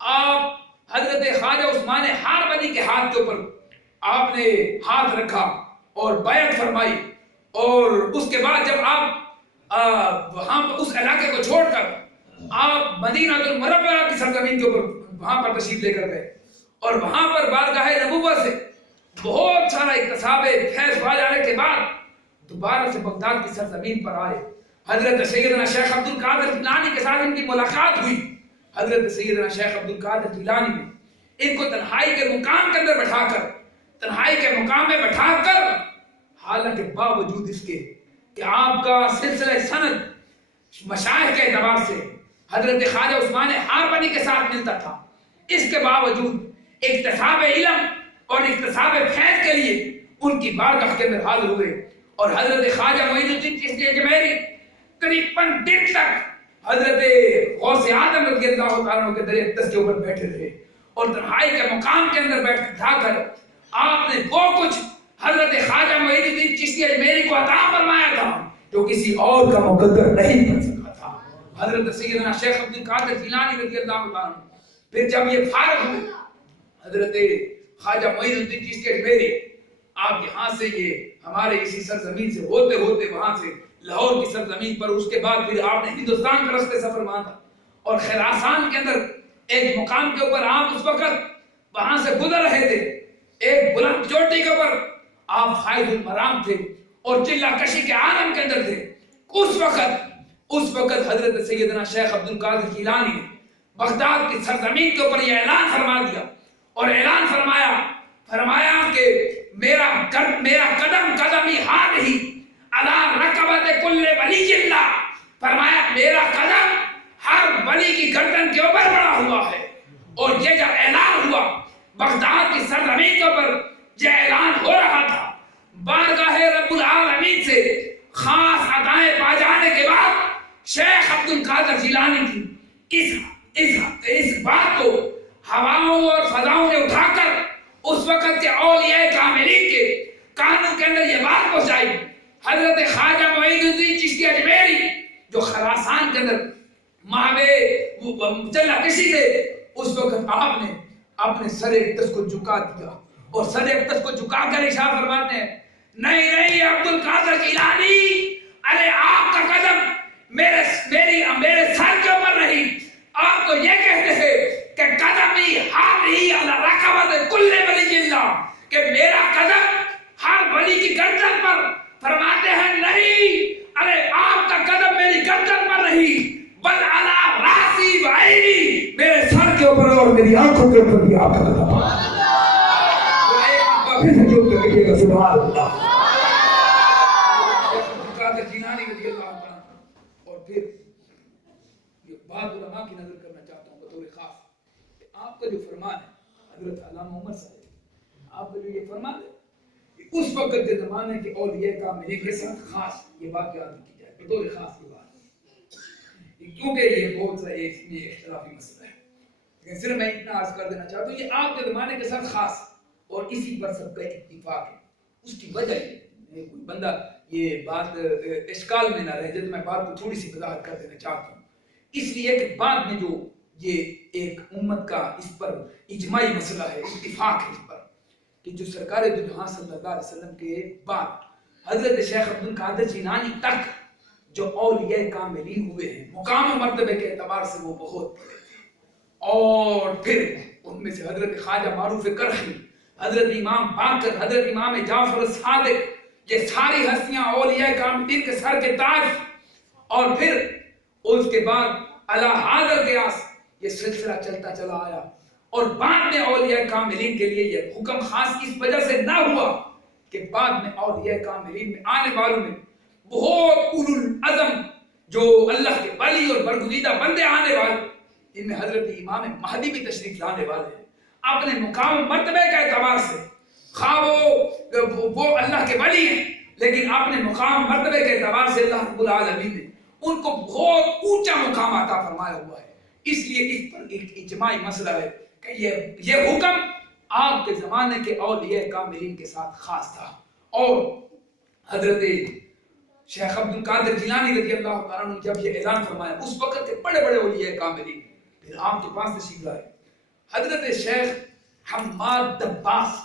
آپ حضرت خواجہ عثمان ہاربنی کے ہاتھ کے اوپر آپ نے ہاتھ رکھا اور بیعت فرمائی، اور اس کے بعد جب آپ وہاں اس علاقے کو چھوڑ کر آپ مدینہ المنورہ کی سرزمین کے اوپر وہاں پر تشریف لے کر گئے، اور وہاں پر بارگاہ نبوت سے بہت سارا اکتساب فیض پا جانے کے بعد دوبارہ سے بغداد کی سرزمین پر آئے۔ حضرت سیدنا شیخ عبد القادر جیلانی کے ساتھ ان کی ملاقات ہوئی۔ حضرت سیدنا شیخ عبد القادر جیلانی نے ان کو تنہائی کے مقام کے اندر بٹھا کر، تنہائی کے مقام میں بٹھا کر، حالانکہ باوجود اس کے کہ آپ کا سلسلہ سند مشائخ کے اعتبار سے حضرت خواجہ عثمان ہاربنی کے ساتھ ملتا تھا، اس کے باوجود اکتساب علم اور اکتساب فیض کے لیے ان کی بارگاہ کے اندر حاضر ہوئے، اور حضرت خواجہ معین الدین چشتی اجمیری قریب 5 دن تک حضرت غوث اعظم رضی اللہ تعالیٰ عنہ کے در اقدس کے اوپر بیٹھے رہے، اور تنہائی کے مقام کے اندر بیٹھا کر آپ نے وہ کچھ حضرت خواجہ معین الدین چشتی اجمیری کو عطا فرمایا تھا جو کسی اور کا مقدر نہیں بن سکا تھا۔ حضرت سیدنا شیخ عبد القادر جیلانی رضی اللہ تعالیٰ عنہ پھر جب یہ فارغ ہوئے، حضرت خواجہ معین الدین چشتی اجمیری آپ یہاں سے یہ ہمارے اسی سرزمین سے ہوتے ہوتے وہاں سے لاہور کی سرزمین پر، اس کے بعد پھر آپ نے ہندوستان کا راستے سفر باندھا، اور خراسان کے اندر ایک مقام کے اوپر آپ اس وقت وہاں سے گزر رہے تھے، ایک بلند چوٹی کے اوپر آپ فائز المرام تھے اور چلہ کشی کے عالم کے اندر تھے۔ اس وقت حضرت سیدنا شیخ عبد القادر جیلانی نے بغداد کی سرزمین کے اوپر یہ اعلان فرما دیا، اور اعلان فرمایا کہ میرا قدم قدمی ہار رہی علی رکبت کل ولی اللہ، فرمایا میرا قدم ہر ولی کی گردن کے اوپر بڑا ہوا ہے۔ اور یہ جب اعلان ہوا بغداد کی سرزمین کے اوپر، یہ اعلان ہو رہا تھا، بارگاہ رب العالمین سے خاص عطائیں پا جانے کے بعد شیخ عبد القادر جیلانی کی اس بات کو ہواؤں اور فضاؤں نے اٹھا کر اس وقت کے اولیاء کاملین کے کانوں کے اندر یہ بات پہنچائی۔ حضرت خواجہ معین الدین چشتی اجمیری جو خراسان کے اندر چلہ کشی تھے، اس وقت آپ نے اپنے سر اقدس کو جھکا دیا، اور سر اقدس کو جھکا کر ارشاد فرماتے ہیں، نہیں عبد القادر جیلانی، ارے آپ کا قدم میرے سر کے اوپر نہیں، آپ تو یہ کہتے ہیں کہ قدمی حاضری علی رکبت کل ولی اللہ، کہ میرا قدم ہر ولی کی گردن پر، فرماتے ہیں نہیں، ارے آپ کا قدم میری گردن پر نہیں، بل علی راسی و عینی، میرے سر کے اوپر اور میری آنکھوں کے اوپر بھی آپ کا قدم ہے۔ پھر سے جو کہیے گا سبحان اللہ۔ قادر جیلانی رضی اللہ عنہ، اور پھر یہ بات علماء کی نظر کرنا چاہتا ہوں بطور خاص کہ آپ کا جو فرمان ہے حضرت علامہ عمر صاحب، آپ کا جو یہ فرمان ہے اس وقت کے زمانے کے اولیاء کاملین کے ساتھ خاص یہ بات یاد کی جائے بطور خاص، یہ بات کیونکہ یہ بہت سا اس میں اختلافی مسئلہ ہے، لیکن صرف میں اتنا عرض کر دینا چاہتا ہوں یہ آپ کے زمانے کے ساتھ خاص، اور اسی پر سب کا اتفاق ہے۔ اس کی وجہ یہ کوئی بندہ یہ بات اشکال میں نہ رہ جائے تو میں بات کو تھوڑی سی وضاحت کر دینا چاہتا ہوں، اس لیے کہ بعد میں جو یہ ایک امت کا اس پر اجماعی مسئلہ ہے، اتفاق ہے اس پر، کہ جو سرکار دو جہاں صلی اللہ علیہ وسلم کے بعد حضرت شیخ عبد القادر جیلانی تک جو اولیاء کاملین ہوئے ہیں مقام و مرتبے کے اعتبار سے وہ بہت بڑے تھے، اور پھر ان میں سے حضرت خواجہ معروف کرخی، حضرت امام باقر، حضرت امام جعفر الصادق، یہ ساری ہستیاں اولیاء کاملین کے سر کے تاج، اور پھر اس کے بعد علی حاضر قیاس یہ سلسلہ چلتا چلا آیا، اور بعد میں اولیاء کاملین کے لیے یہ حکم خاص اس وجہ سے نہ ہوا کہ بعد میں اولیاء کاملین میں آنے والوں میں بہت اولو العزم جو اللہ کے ولی اور برگزیدہ بندے آنے والے، ان میں حضرت امام مہدی بھی تشریف لانے والے ہیں. اپنے مقام مرتبے کے اعتبار سے خواہ وہ اللہ کے ولی ہیں، لیکن اپنے مقام مرتبے کے اعتبار سے اللہ رب العالمین نے ان کو بہت اونچا مقام عطا فرمایا ہوا ہے. اس لیے اس پر ایک اجماعی مسئلہ ہے کہ یہ حکم آپ کے زمانے کے اولیاء کاملین کے ساتھ خاص تھا. اور حضرت شیخ عبد القادر جیلانی رضی اللہ تعالیٰ عنہ جب یہ اعلان فرمایا، اس وقت کے بڑے بڑے اولیاء کاملین پھر آپ کے پاس تشریف لائے. حضرت شیخ حماد دباس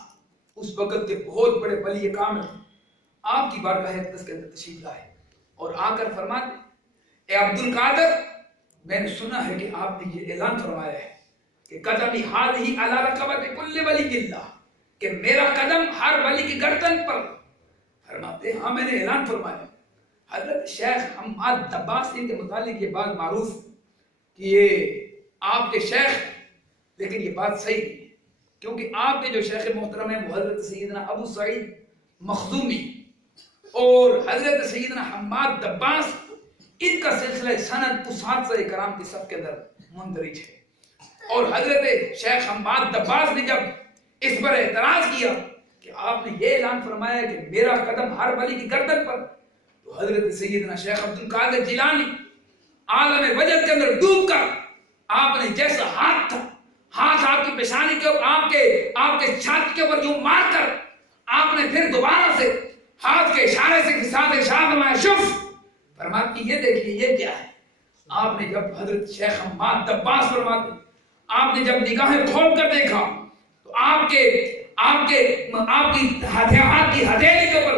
اس وقت کے بہت بڑے ولی کامل آپ کی بارگاہ اقدس کے اندر تشریف لائے اور آ کر فرماتے، اے عبد القادر، میں نے سنا ہے کہ آپ نے یہ اعلان فرمایا ہے کہ قدمی ہذہ علی رقبۃ کل ولی اللہ، کہ میرا قدم ہر ولی کی گردن پر. فرماتے ہاں میں نے اعلان فرمایا. حضرت شیخ حماد دباس کے متعلق یہ بات معروف کہ یہ آپ کے شیخ، لیکن یہ بات صحیح نہیں ہے، کیونکہ آپ کے جو شیخ محترم ہیں وہ حضرت سیدنا ابو سعید مخزومی اور حضرت سیدنا حماد دباس، ان کا سلسلہ سند اساتذہ کرام کے صف کے اندر مندرج ہے. اور حضرت شیخ حماد دباس نے جب اس پر اعتراض کیا کہ آپ نے یہ اعلان فرمایا کہ میرا قدم ہر ولی کی گردن پر، تو حضرت سیدنا شیخ عبد القادر جیلانی عالم وجد کے اندر ڈوب کر آپ نے جیسا ہاتھ تھا، ہاتھ آپ کی پیشانی کے آپ کے چھاتی کے اوپر یوں مار کر آپ نے پھر دوبارہ سے ہاتھ کے اشارے سے ساتھ ارشاد فرمایا شف. فرماتے یہ دیکھیے یہ کیا ہے. آپ نے جب حضرت شیخ حماد دباس فرماتے آپ نے جب نگاہیں کھول کر دیکھا تو آپ کی ہتھیلی کے اوپر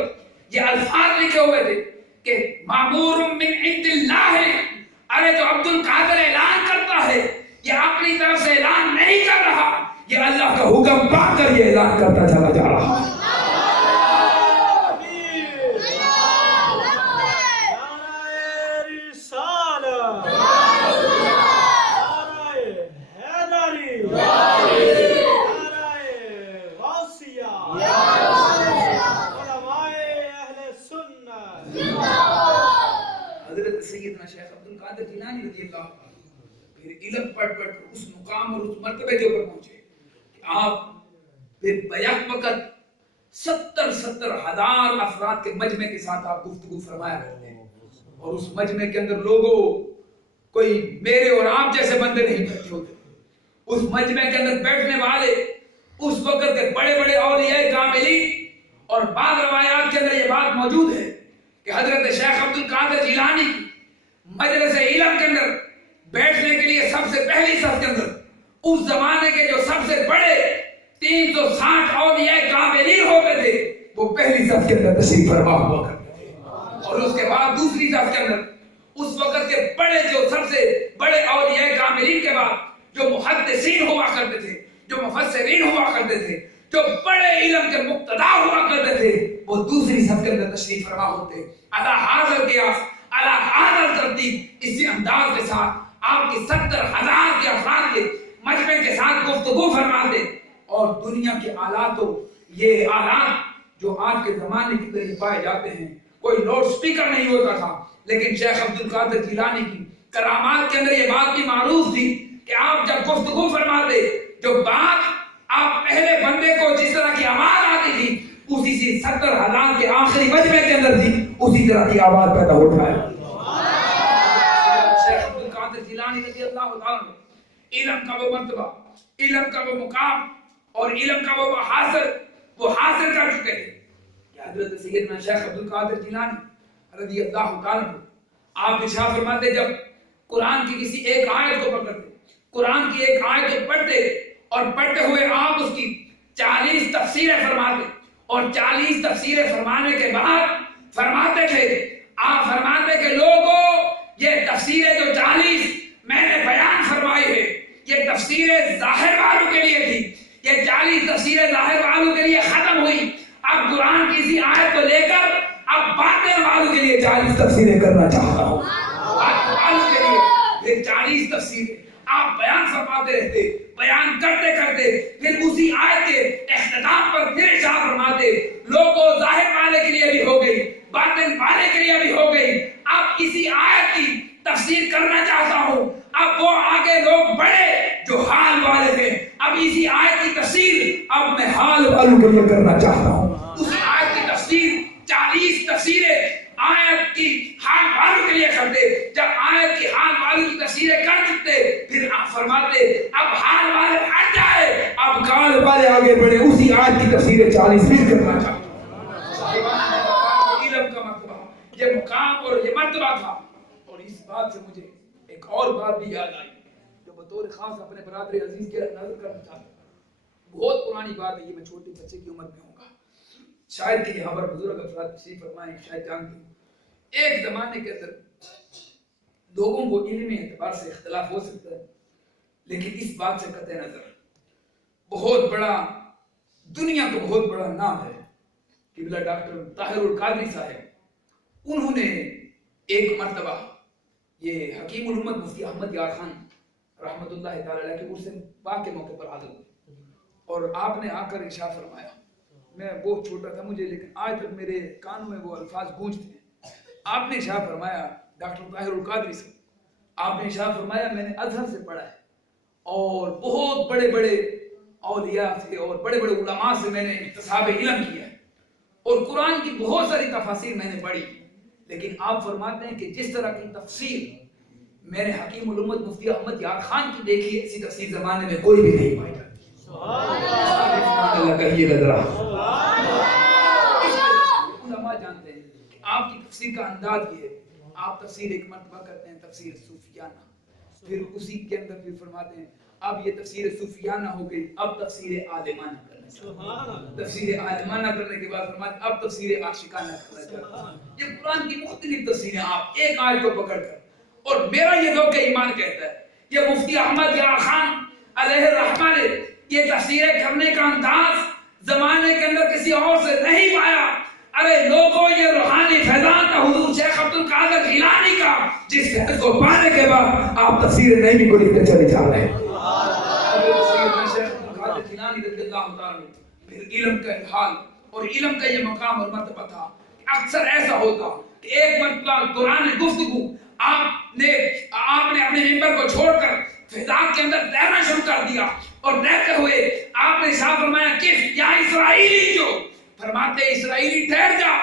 یہ الفاظ لکھے ہوئے تھے کہ معمور من عند اللہ. ارے جو عبد القادر اعلان کرتا ہے یہ اپنی طرف سے اعلان نہیں کر رہا، یہ اللہ کا حکم پا کر یہ اعلان کرتا چلا جا رہا ہے. شیخ عبد القادر جیلانی رضی اللہ عنہ پھر علم پڑھ کر اس مقام اور اس مرتبے کے اوپر پہنچے کہ آپ پھر بیک وقت 70 ہزار افراد کے مجمع کے ساتھ آپ گفتگو فرمایا کرتے ہیں. اور اس مجمع کے اندر لوگوں کوئی میرے اور آپ جیسے بندے نہیں بیٹھے ہوتے. اس مجمع کے اندر بیٹھنے والے اس وقت کے بڑے بڑے اولیاء کاملین. اور بعض روایات کے اندر یہ بات موجود ہے کہ حضرت شیخ عبد القادر جیلانی مجلس علم کے اندر بیٹھنے کے لیے سب سے پہلی صف کے اندر اس زمانے کے جو سب سے بڑے 360 اولیاء کاملین ہوتے تھے وہ پہلی صف کے اندر تشریف فرما ہوا کرتے تھے. اور اس کے بعد دوسری صف کے اندر اس وقت کے بڑے جو سب سے بڑے اولیاء کاملین کے بعد جو محدثین ہوا کرتے تھے، جو مفسرین ہوا کرتے تھے، جو بڑے علم کے مقتدا ہوا کرتے تھے، وہ دوسری صف کے اندر تشریف فرما ہوتے. اللہ حاضر قیاس اللہ حاضر ترتیب اسی انداز کے ساتھ آپ کی 70,000 کے افراد کے مجمع کے ساتھ گفتگو فرماتے. اور دنیا کے آلات یہ آلات جو آج کے زمانے کی طرح پائے جاتے ہیں، کوئی لاؤڈ سپیکر نہیں ہوتا تھا، لیکن شیخ عبد القادر جیلانی کی کرامات کے اندر یہ بات بھی معروف تھی کہ آپ جب گفتگو فرماتے جو بات آپ پہلے بندے کو جس طرح کی آواز آتی تھی اسی سے 70,000 کے آخری مجمع کے اندر تھی اسی طرح کی آواز پیدا ہوتا ہے. شیخ عبد القادر جیلانی رضی اللہ عنہ علم کا وہ مرتبہ، علم کا وہ مقام اور علم کا وہ حاصل کر چکے تھے کہ حضرت سیدنا شیخ عبد القادر جیلانی رضی اللہ عنہ آپ ارشاد فرماتے جب قرآن کی کسی ایک آیت کو پکڑتے، قرآن کی ایک آیت کو پڑھتے اور پڑھتے ہوئے آپ اس کی 40 تفسیریں فرماتے اور 40 تفسیریں فرمانے کے بعد فرماتے تھے، آپ فرماتے کہ لوگوں یہ تفسیریں جو 40 میں نے بیان فرمائی ہے یہ تفسیریں ظاہر والوں کے لیے تھی، یہ 40 تفسیریں ظاہر والوں کے لیے ختم ہوئی، اب قرآن کی اسی آیت کو لے کر اب باطن والوں کے لیے 40 تفسیریں کرنا چاہتا ہوں. باطن والوں کے لیے یہ 40 تفسیریں آپ بیان فرماتے رہتے، بیان کرتے کرتے پھر اسی آیت کے اختتام پر پھر ارشاد فرماتے لوگوں ظاہر والے کے لیے بھی ہو گئی، باطن والے کے لیے بھی ہو گئی، اب اسی آیت کی تفسیر کرنا چاہتا ہوں. اب وہ آگے لوگ یہ کرنا چاہتا ہوں. اس آیت کی تفسیر 40 تفسیریں آیت کی حال والوں کے لیے کرتے. جب آیت کی حال والوں کی تفسیریں کر دیتے پھر آپ فرماتے اب حال والے ہٹ جائے اب قال والے آگے بڑھے. اسی آیت کی تفسیریں 40 پھر کرنا چاہتا ہوں. علم کا مرتبہ یہ مقام اور یہ مرتبہ تھا. اور اس بات سے مجھے ایک اور بات بھی یاد آئی جو بطور خاص اپنے برادر عزیز کے نظر کرنا چاہتا ہوں. بہت پرانی بات ہے یہ, میں چھوٹے بچے کی عمر میں ہوں گا, شاید کہ یہاں پر بزرگ افراد تشریف فرمائیں, شاید جانتے ہوں. ایک زمانے کے اندر لوگوں کو علمی اعتبار سے اختلاف ہو سکتا ہے, لیکن اس بات سے قطع نظر بہت بڑا دنیا کا بہت بڑا نام ہے قبلہ ڈاکٹر طاہر القادری صاحب. انہوں نے ایک مرتبہ یہ حکیم الامت مفتی احمد یار خان رحمۃ اللہ تعالی علیہ کے عرس پاک کے موقع پر حاضر ہوئے اور آپ نے آ کر ارشاد فرمایا. میں بہت چھوٹا تھا مجھے, لیکن آج تک میرے کانوں میں وہ الفاظ گونجتے ہیں. آپ نے ارشاد فرمایا, ڈاکٹر طاہر القادری سے آپ نے ارشاد فرمایا میں نے ازہر سے پڑھا ہے اور بہت بڑے بڑے اولیاء سے اور بڑے بڑے علماء سے میں نے اکتساب علم کیا ہے اور قرآن کی بہت ساری تفاسیر میں نے پڑھی, لیکن آپ فرماتے ہیں کہ جس طرح کی تفسیر میں نے حکیم الامت مفتی احمد یار خان کی دیکھی ایسی تفسیر زمانے میں کوئی بھی نہیں پائی جاتی. اللہ کہیے گا ذرا. علماء جانتے ہیں کہ آپ کی تفسیر کا انداز یہ ہے, آپ تفسیر ایک مرتبہ کرتے ہیں تفسیر صوفیانہ, پھر اسی کے اندر پھر فرماتے ہیں اب یہ تفسیر صوفیانہ ہو گئی, اب تفسیر عالمانہ کرنا, تفسیر عالمانہ کرنے کے بعد فرماتے اب تفسیر عاشقانہ کرنا. یہ قرآن کی مختلف تفسیریں آپ ایک آیت کو پکڑ کر, اور میرا یہ ذوق ایمان کہتا ہے یہ مفتی احمد یار خان علیہ الرحمہ نے یہ تفسیریں کرنے کا انداز زمانے کے اندر کسی اور سے نہیں پایا. ارے لوگوں یہ روحانی فیضان تھا حضور شیخ عبد القادر جیلانی کا, جس فیض کو پانے کے بعد آپ تفسیر نئی کو لکھتے چلے جا رہے ہیں. پھر علم کا حال اور علم کا یہ مقام اور مرتبہ تھا. اکثر ایسا ہوتا کہ ایک مرتبہ دوران گفتگو آپ نے اپنے ممبر کو چھوڑ کر فضا کے اندر تیرنا شروع کر دیا اور تیرتے ہوئے آپ نے ارشاد فرمایا کف یا اسرائیلی, جو فرماتے اسرائیلی ٹھہر جا,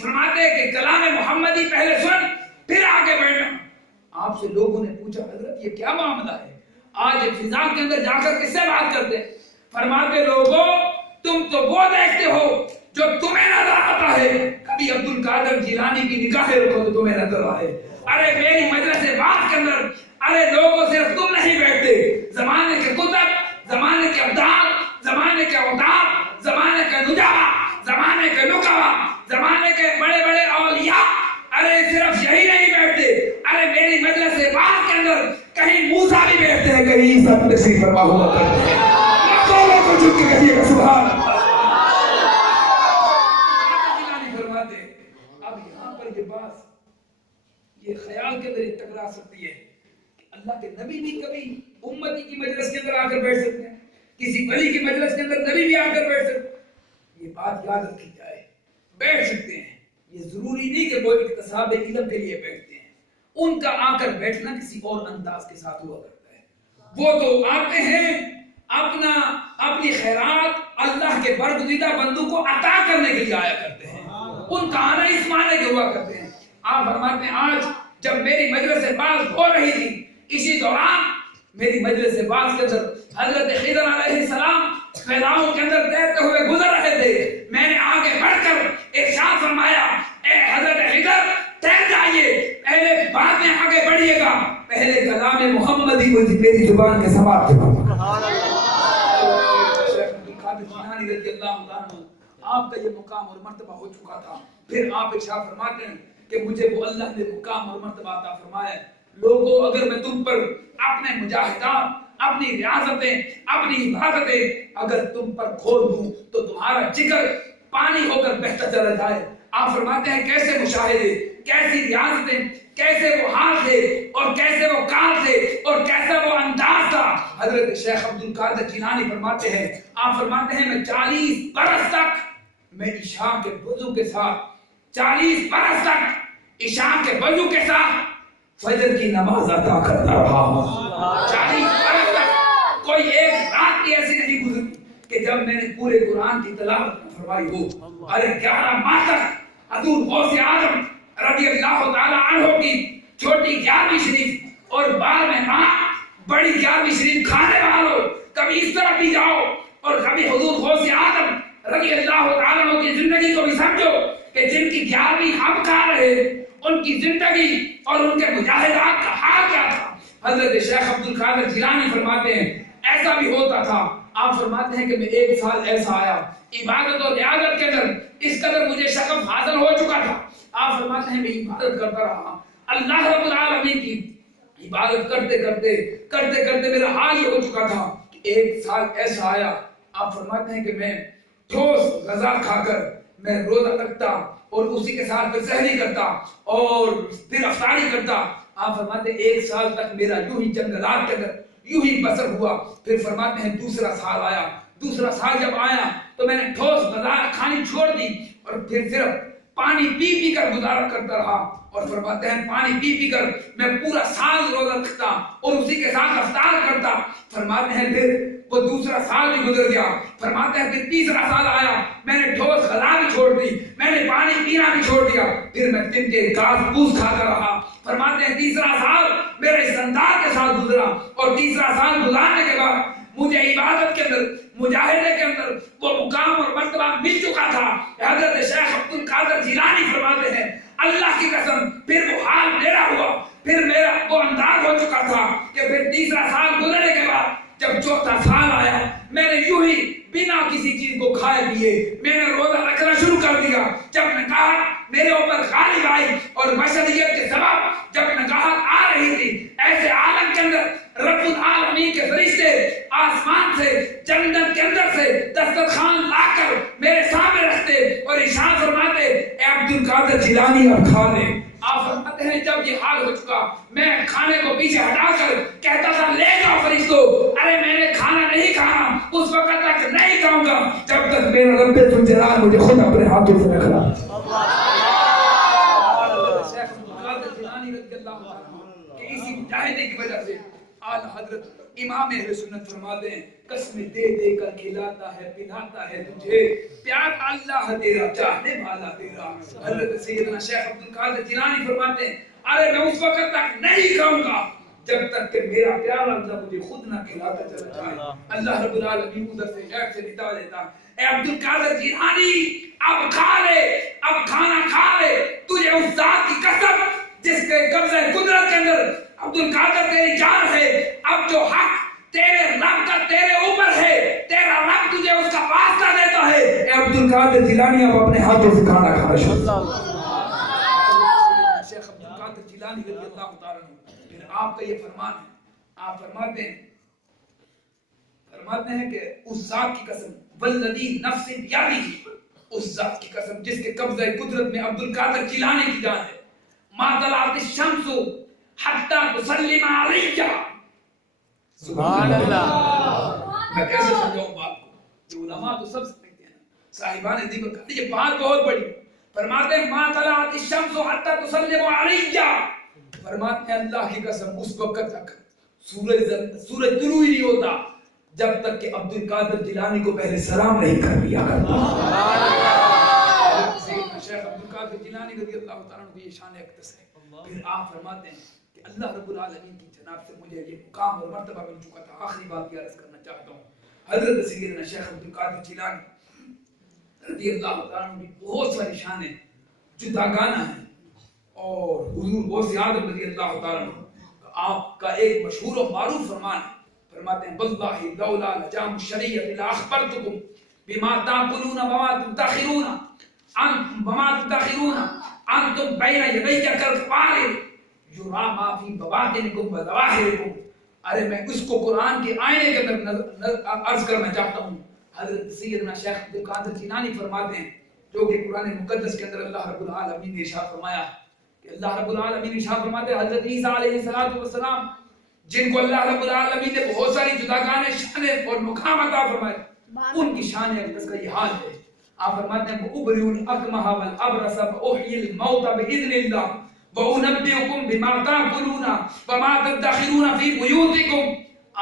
فرماتے کہ کلام محمدی پہلے سن پھر آگے بڑھنا. آپ سے لوگوں نے پوچھا حضرت یہ کیا معاملہ ہے, آج فضا کے اندر جا کر کس سے بات کرتے ہیں؟ فرماتے لوگوں تم تو وہ دیکھتے ہو جو تمہیں نظر آتا ہے, کبھی عبد القادر جیلانی کی نگاہیں رکھو تو تمہیں نظر آئے. ارے میری مجلس بات کے اندر ارے لوگوں صرف تم نہیں بیٹھتے, زمانے کے کتب, زمانے کے ابدال, زمانے کے اوتاد, زمانے کے نجابہ, زمانے کے نقبہ, زمانے کے بڑے بڑے اولیاء, ارے صرف یہی نہیں بیٹھتے, ارے میری مجلس بات کے اندر کہیں موسیٰ بھی بیٹھتے ہیں, کہیں عیسیٰ بھی تشریف فرما ہوا کرتے ہیں. لوگوں کو جھک کے کہیے گا سبحان اللہ. اب یہاں پر یہ بات یہ خیال کے اندر ٹکرا سکتی ہے کہ اللہ کے نبی بھی کبھی امتی کی مجلس کے اندر آ کر بیٹھ سکتے ہیں, کسی ولی کی مجلس کے اندر نبی بھی آ کر بیٹھ سکتے ہیں. یہ بات یاد رکھی جائے, بیٹھ سکتے ہیں, یہ ضروری نہیں کہ وہ اکتساب علم کے لیے بیٹھتے ہیں. ان کا آ کر بیٹھنا کسی اور انداز کے ساتھ ہوا کرتا ہے. وہ تو آتے ہیں اپنی خیرات اللہ کے برگزیدہ بندوں کو عطا کرنے کے لیے آیا کرتے ہیں. ان کا آنا اس معنی کے ہوا کرتے ہیں. آپ فرماتے ہیں آج جب میری مجلس باز ہو رہی تھی, اسی دوران میری مجلس باز کے اندر حضرت خضر علیہ السلام فضاؤں کے اندر تیرتے ہوئے گزر رہے تھے. میں نے آگے بڑھ کر ارشاد فرمایا اے حضرت خضر ٹھہر جائیے, پہلے بعد میں آگے بڑھیے گا, پہلے کلام محمدی کو میری زبان کے سماعت فرمایا. شیخ عبد القادر جیلانی رضی اللہ عنہ آپ کا یہ مقام اور مرتبہ ہو چکا تھا. پھر آپ ارشاد فرماتے ہیں کہ مجھے وہ اللہ نے مقام اور مرتبہ عطا فرمایا ہے. لوگوں اگر میں تم پر اپنے مجاہدات, اپنی ریاضتیں, اپنی عبادتیں اگر تم پر کھول دوں تو تمہارا جگر پانی ہو کر بہتا چلا جائے. آپ فرماتے ہیں کیسے مشاہدے, کیسی ریاضتیں, کیسے وہ حال تھے اور کیسے وہ کال تھے اور کیسا وہ انداز تھا. حضرت شیخ عبد القادر جیلانی فرماتے ہیں, آپ فرماتے ہیں میں 40 برس تک میں عشاء کے وضو کے ساتھ 40 برس تک عشاء کے وضو کے ساتھ فجر کی نماز ادا کرتا رہا. 40 برس تک کوئی ایک رات بھی ایسی نہیں گزری کہ جب میں نے پورے قرآن کی تلاوت فرمائی ہو، ارے 11 ماہ تک حضور غوث اعظم رضی اللہ تعالی عنہ کی چھوٹی 11ویں شریف اور بعد میں بڑی 11ویں شریف کھانے والوں کبھی اس طرح بھی جاؤ اور کبھی حضور غوث اعظم رضی اللہ تعالی عنہ کی زندگی کو بھی سمجھو کہ جن کی 11ویں ہم کھا رہے ان کی زندگی اور ان کے مجاہدات کا حال کیا تھا۔ حضرت شیخ عبد القادر جیلانی فرماتے ہیں ایسا بھی ہوتا تھا، آپ فرماتے ہیں کہ میں 1 سال ایسا آیا عبادت اور ریاضت کے اندر اس قدر مجھے شغف حاصل ہو چکا تھا، آپ فرماتے ہیں میں عبادت کرتا رہا، اللہ رب العالمین کی عبادت کرتے کرتے میرا حال یہ ہو چکا تھا کہ 1 سال ایسا آیا، آپ فرماتے ہیں کہ میں ٹھوس غذا کھا کر میں روزہ رکھتا اور اسی کے ساتھ پھر سحری کرتا اور پھر افطاری کرتا، آپ فرماتے ہیں 1 سال تک میرا یوں ہی جنگلات کے اندر یوں ہی بسر ہوا، پھر فرماتے ہیں دوسرا سال آیا، دوسرا سال جب آیا تو میں نے ٹھوس غذا کھانی چھوڑ دی اور پھر صرف پانی پی کر گزارا کرتا رہا، اور فرماتے ہیں پانی پی کر میں پورا سال روزہ رکھتا اور اسی کے ساتھ افطار کرتا، فرماتے ہیں پھر وہ دوسرا سال بھی گزر گیا، فرماتے ہیں پھر تیسرا سال آیا، میں نے ٹھوس غذا بھی چھوڑ دی، میں نے پانی پینا بھی چھوڑ دیا، پھر میں دن کے گھاس پھوس کھاتا رہا، فرماتے ہیں تیسرا سال میرے اس انداز کے ساتھ گزرا اور تیسرا سال گزارنے کے بعد مجھے عبادت کے اندر مجاہدے کے اندر وہ مقام اور مرتبہ مل چکا تھا۔ حضرت شیخ عبد القادر جیلانی فرماتے ہیں اللہ کی قسم پھر وہ حال میرا ہوا، پھر میرا وہ انداز ہو چکا تھا کہ پھر تیسرا سال گزرنے کے بعد جب چوتھا سال آیا میں نے یوں ہی بنا کسی چیز کو کھائے پیے میں نے روزہ رکھنا شروع کر دیا، جب نکاحت میرے اوپر غالب آئی اور بشریت کے سبب جب نکاحت آ رہی تھی، ایسے عالم کے اندر رب العالمین کے فرشتے آسمان سے جنت کے اندر سے دسترخوان لا کر میرے سامنے رکھتے اور ارشاد فرماتے اے عبد القادر جیلانی اب کھا لے، آپ فرماتے ہیں جب یہ حال ہو چکا میں کھانے کو پیچھے ہٹا کر کہتا تھا لے جاؤ فرشتوں، ارے میں نے کھانا نہیں کھانا، اس وقت تک نہیں کھاؤں گا جب تک میرا رب الجلال مجھے خود اپنے ہاتھوں سے رکھ رہا۔ شیخ عبد القادر جیلانی رضی اللہ عنہ کہ اسی مجاہدے کی وجہ سے اعلی حضرت امام اہل سنت فرماتے ہیں قسم دے کر کھلاتا ہے پلاتا ہے تجھے پیار اللہ تیرا چاہنے والا تیرا۔ حضرت سیدنا شیخ عبد القادر جیلانی فرماتے ہیں ارے میں اس وقت تک نہیں کھاؤں گا جب تک کہ میرا پیارا اللہ مجھے خود نہ کھلاتا چلا جائے۔ اللہ رب العالمین ادھر سے غیب سے ندا دیتا اے عبد القادر جیلانی اب کھا لے، اب کھانا کھا لے، تجھے اس ذات کی قسم جس کے قبضہ قدرت کے اندر عبد القادر تیری جان ہے، اب جو حق تیرے رب کا تیرے اوپر ہے تیرا رب تجھے اس کا واسطہ دیتا ہے، اے عبد القادر جیلانی اب اپنے ہاتھوں سے کھانا کھانا شروع۔ شیخ عبد القادر جیلانی رضی اللہ تعالیٰ عنہ پھر آپ کا یہ فرمان ہے، آپ فرماتے ہیں کہ اس ذات کی قسم والذی نفس بیدہ، اس ذات کی قسم جس کے قبضہ قدرت میں عبد القادر جیلانی کی جان ہے، ما طلعت الشمس حتی تسلم علیہ۔ سبحان اللہ۔ میں کیسے سمجھاؤں بات کو، یہ علماء تو سب سمجھتے ہیں، صاحبان ذکر کہتے ہیں یہ بات بہت بڑی، فرماتے ہیں ما طلعت الشمس حتی تسلم علیہ، فرماتے ہیں اللہ کی قسم اس وقت تک سورج طلوع ہی نہیں ہوتا جب تک کہ عبد القادر جیلانی کو پہلے سلام نہیں کر دیا کرتا۔ شیخ عبد القادر جیلانی رضی اللہ تعالیٰ عنہ کی یہ شان اقدس ہے۔ پھر آپ فرماتے ہیں کہ اللہ رب العالمین کی جناب سے مجھے یہ مقام اور مرتبہ مل چکا تھا۔ آخری بات یہ عرض کرنا چاہتا ہوں، حضرت سیدنا شیخ عبد القادر جیلانی رضی اللہ تعالیٰ عنہ کی بہت ساری شانیں جداگانہ ہیں، اور حضور غوث اعظم رضی اللہ تعالیٰ عنہ آپ کا ایک مشہور و معروف فرمان ہے، فرماتے ہیں واللہ لولا لجام الشریعۃ لاخبرتکم بما تاکلون وما تدخرون انتم بین یدی کالقوارب یرا ما فی بواطنکم و ظواہرکم۔ ارے میں اس کو قرآن کے آئینے کے اندر عرض کرنا چاہتا ہوں۔ حضرت سیدنا شیخ عبد القادر جیلانی فرماتے ہیں جو کہ قرآن مقدس کے اندر اللہ رب العالمین نے ارشاد فرمایا کہ اللہ رب العالمین ارشاد فرماتے ہیں حضرت عیسیٰ علیہ السلام جن کو اللہ رب العالمین نے بہت ساری جداگانہ شانیں اور مقام عطا فرمائے، ان کی شان اقدس کا یہ حال ہے۔ آپ فرماتے ہیں وَأُبْرِئُ الْأَكْمَحَ وَالْأَبْرَصَ وَأُحْيِي الْمَوْتَ بِإِذْنِ اللَّهِ وَأُنَبِّئُكُم بِمَا تَأْكُلُونَ وَمَا تَدَّخِرُونَ فِي بُيُوتِكُم۔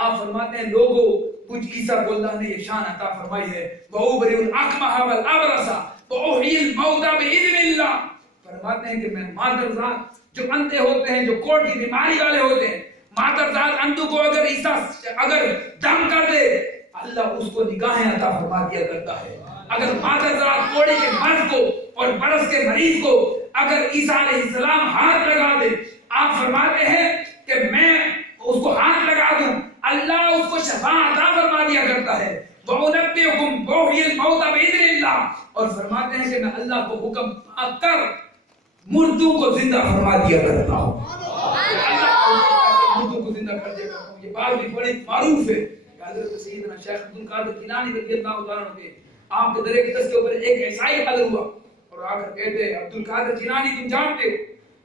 آپ فرماتے ہیں لوگوں کچھ عیسیٰ کو اللہ نے یہ شان عطا فرمائی ہے وَأُبْرِئُ الْأَكْمَحَ وَالْأَبْرَصَ وَأُحْيِي الْمَوْتَى بِإِذْنِ اللَّهِ. فرماتے ہیں کہ میں مادرزاد جو اندھے ہوتے ہیں جو کوڑ کی بیماری والے ہوتے ہیں مادرزاد اندھو کو اگر عیسیٰ اگر دم کر دے اللہ اس کو نگاہیں عطا فرما دیا کرتا ہے. اگر مادرزاد کوڑے کے مرض کو اور برس کے مریض کو اگر عیسیٰ علیہ السلام ہاتھ لگا دے آپ فرماتے ہیں کہ میں اس کو ہاتھ لگا دوں اللہ اس کو شفا عطا فرما دیا کرتا ہے. وَأُنَبِّئُكُمْ بِوَحْيِ الْمَوْتَى بِإِذْنِ اللَّهِ. اور فرماتے ہیں کہ میں اللہ کو حکم پا کر مردوں کو زندہ فرما دیا کرتا ہوں. مردوں کو زندہ کر دیا کرتا ہوں. یہ بات بھی بڑی معروف ہے. حضرت سیدنا شیخ عبد القادر جیلانی رضی اللہ تعالیٰ عنہ کے آپ کے در اقدس کے اوپر ایک عیسائی حاضر ہوا اور آ کر کہتے ہیں عبد القادر جیلانی تم جانتے ہو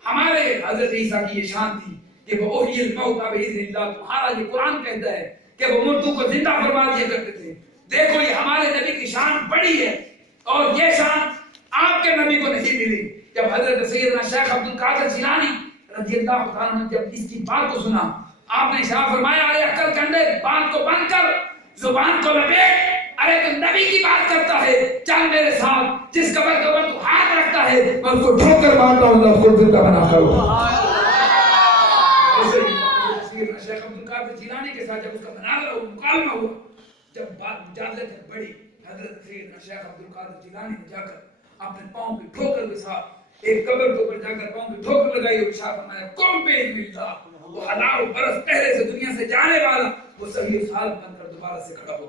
ہمارے حضرت عیسیٰ کی یہ شان تھی کہ وہ احیی الموتى باذن اللہ. تمہارا یہ قرآن کہتا ہے کہ وہ مردوں کو زندہ فرما دیا کرتے تھے. دیکھو یہ ہمارے نبی کی شان بڑی ہے اور یہ شان آپ کے نبی کو نہیں ملی. جب حضرت سیدنا شیخ عبد القادر جیلانی رضی اللہ تعالیٰ عنہ جب اس کی بات کو سنا آپ نے ارشاد فرمایا ارے عقل کے اندر بات کو بند کر زبان کو لپیٹ. ارے تو نبی کی بات کرتا ہے چل میرے ساتھ جس قبر کے اوپر تو ہاتھ رکھتا ہے میں اس کو ٹھوکر مارتا ہوں اللہ اس کو زندہ بنا کر. شیخ عبد القادر جیلانی کے ساتھ جب اس کا مناظرہ ہوا مکالمہ ہوا جب بات مجادلت بڑی حضرت سیدنا شیخ عبد القادر جیلانی نے جا کر اپنے پاؤں پہ ٹھوکر کے ساتھ ایک قبر کے اوپر جا کر پاؤں پہ ٹھوکر لگائی اور ارشاد فرمایا قوم پہ ملتا وہ ہزاروں برس پہلے سے دنیا سے جانے والا وہ صحیح سال بن کر دوبارہ سے کھڑا ہو.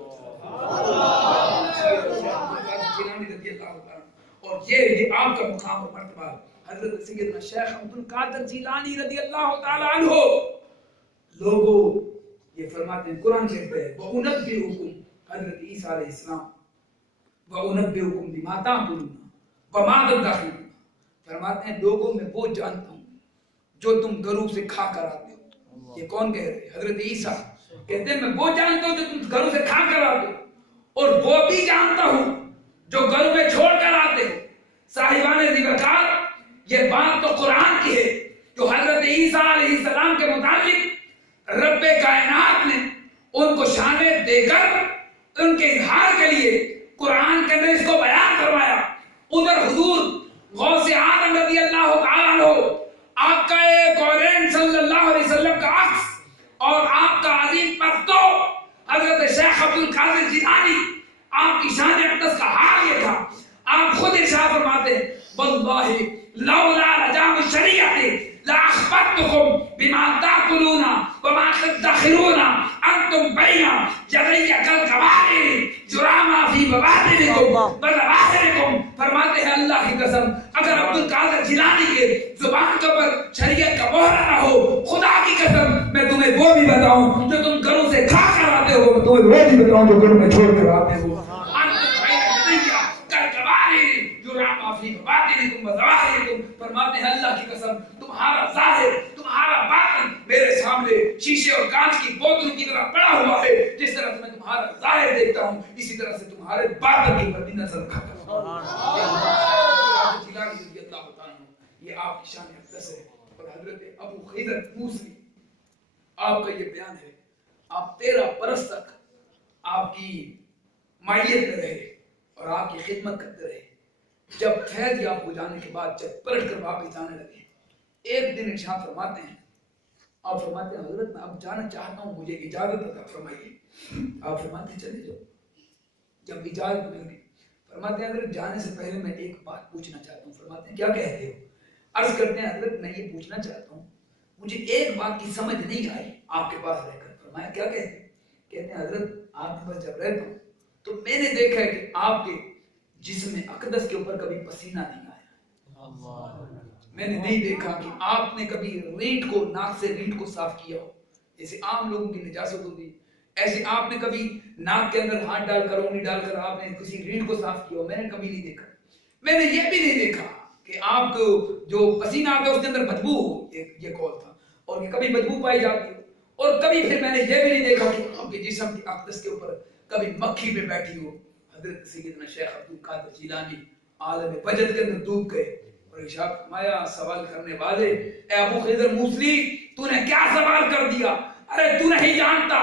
اور یہ آپ کا مقام اور مرتبہ حضرت سیدنا شیخ عبد القادر جیلانی رضی اللہ تعالی عنہ لوگوں یہ فرماتے ہیں قرآن کہتے ہیں وَأُنَبِّئُكُمْ حضرت عیسیٰ علیہ السلام وَأُنَبِّئُكُمْ بِمَا تَأْكُلُونَ وَمَا تَدَّخِرُونَ فرماتے ہیں لوگوں میں وہ جانتا ہوں جو تم گھروں سے کھا کر آتے ہو. یہ کون کہہ رہے حضرت عیسیٰ کہتے ہیں میں وہ جانتا ہوں جو تم گھروں سے کھا کر آتے ہو اور وہ بھی جانتا ہوں جو گھروں میں چھوڑ کر آتے ہو. صاحبان ذکر یہ بات تو قرآن کی ہے جو حضرت عیسیٰ علیہ السلام کے متعلق رب کائنات نے ان کو شانیں دے کر ان کے اظہار کے لیے قرآن کے اندر اس کو بیان کروایا. ادھر حضور غوث اعظم رضی اللہ تعالیٰ عنہ آقا کونین صلی اللہ علیہ وسلم کا عکس اور آپ کا عظیم پرتو حضرت شیخ عبد القادر جیلانی آپ کی شان اقدس کا حال یہ تھا. آپ خود ارشاد فرماتے ہیں واللہ لولا رجام الشریعت لاخبرتكم بما تاكلون وما تدخرون انتم بين يدي كالكبائر جراما في بواطنكم وظواهركم. فرماتے ہیں اللہ کی قسم اگر عبد القادر جیلانی کے زبان کے اوپر شریعت کا مہر نہ ہو خدا کی قسم میں تمہیں وہ بھی بتاؤں جو تم گھروں سے کھا کر آتے ہو تمہیں وہ بھی بتاؤں جو گھروں میں چھوڑ کر آتے ہو. فرماتے ہیں اللہ کی قسم تمہارا ظاہر تمہارا باطن میرے سامنے شیشے اور کانچ کی بوتلوں کی طرح پڑا ہوا ہے. جس طرح سے میں تمہارا ظاہر دیکھتا ہوں اسی طرح سے تمہارے باطن کی پر بھی نظر رکھتا ہوں. یہ آپ کی شان اقدس ہے. اور حضرت ابو خیدر موسوی آپ کا یہ بیان ہے آپ 13 برس تک آپ کی مائیت میں رہے اور آپ کی خدمت کرتے رہے. جب فیض یاب ہو جانے کے بعد جب پلٹ کر واپس جانے لگے ایک دن ارشاد فرماتے ہیں آپ فرماتے ہیں حضرت میں اب جانا چاہتا ہوں مجھے اجازت عطا فرمائیے. آپ فرماتے ہیں چلے جاؤ. جب اجازت مل گئی فرماتے ہیں حضرت جانے سے پہلے میں ایک بات پوچھنا چاہتا ہوں. فرماتے ہیں کیا کہتے ہو؟ عرض کرتے ہیں حضرت میں یہ پوچھنا چاہتا ہوں مجھے ایک بات کی سمجھ نہیں آئی آپ کے پاس رہ کر. فرمایا کیا کہتے ہیں؟ کہتے ہیں حضرت آپ کے پاس جب رہتا ہوں تو میں نے دیکھا ہے کہ آپ کے جسم اقدس کے اوپر کبھی پسینہ نہیں آیا. میں نے نہیں دیکھا کہ آپ نے کبھی ریٹ کو ناک سے ریٹ کو صاف کیا ہو جیسے عام لوگوں کی نجاست ہوتی ایسے آپ نے کبھی ناک کے اندر ہاتھ ڈال کر انگلی ڈال کر آپ نے کسی ریٹ کو صاف کیا ہو. میں نے کبھی نہیں دیکھا. میں نے یہ بھی نہیں دیکھا کہ آپ کو جو پسینہ آتا ہے اس کے اندر بدبو ہو. یہ قول تھا اور یہ کبھی بدبو پائی جاتی ہو. اور کبھی پھر میں نے یہ بھی نہیں دیکھا کہ آپ کے جسم کی اقدس کے اوپر کبھی مکھی پہ بیٹھی ہو. حضرت سیدنا شیخ عبد القادر جیلانی عالم وجد کے اندر ڈوب گئے اور ارشاد فرمایا سوال کرنے والے اے ابو خضر موسوی تو نے کیا سوال کر دیا؟ ارے تو نہیں جانتا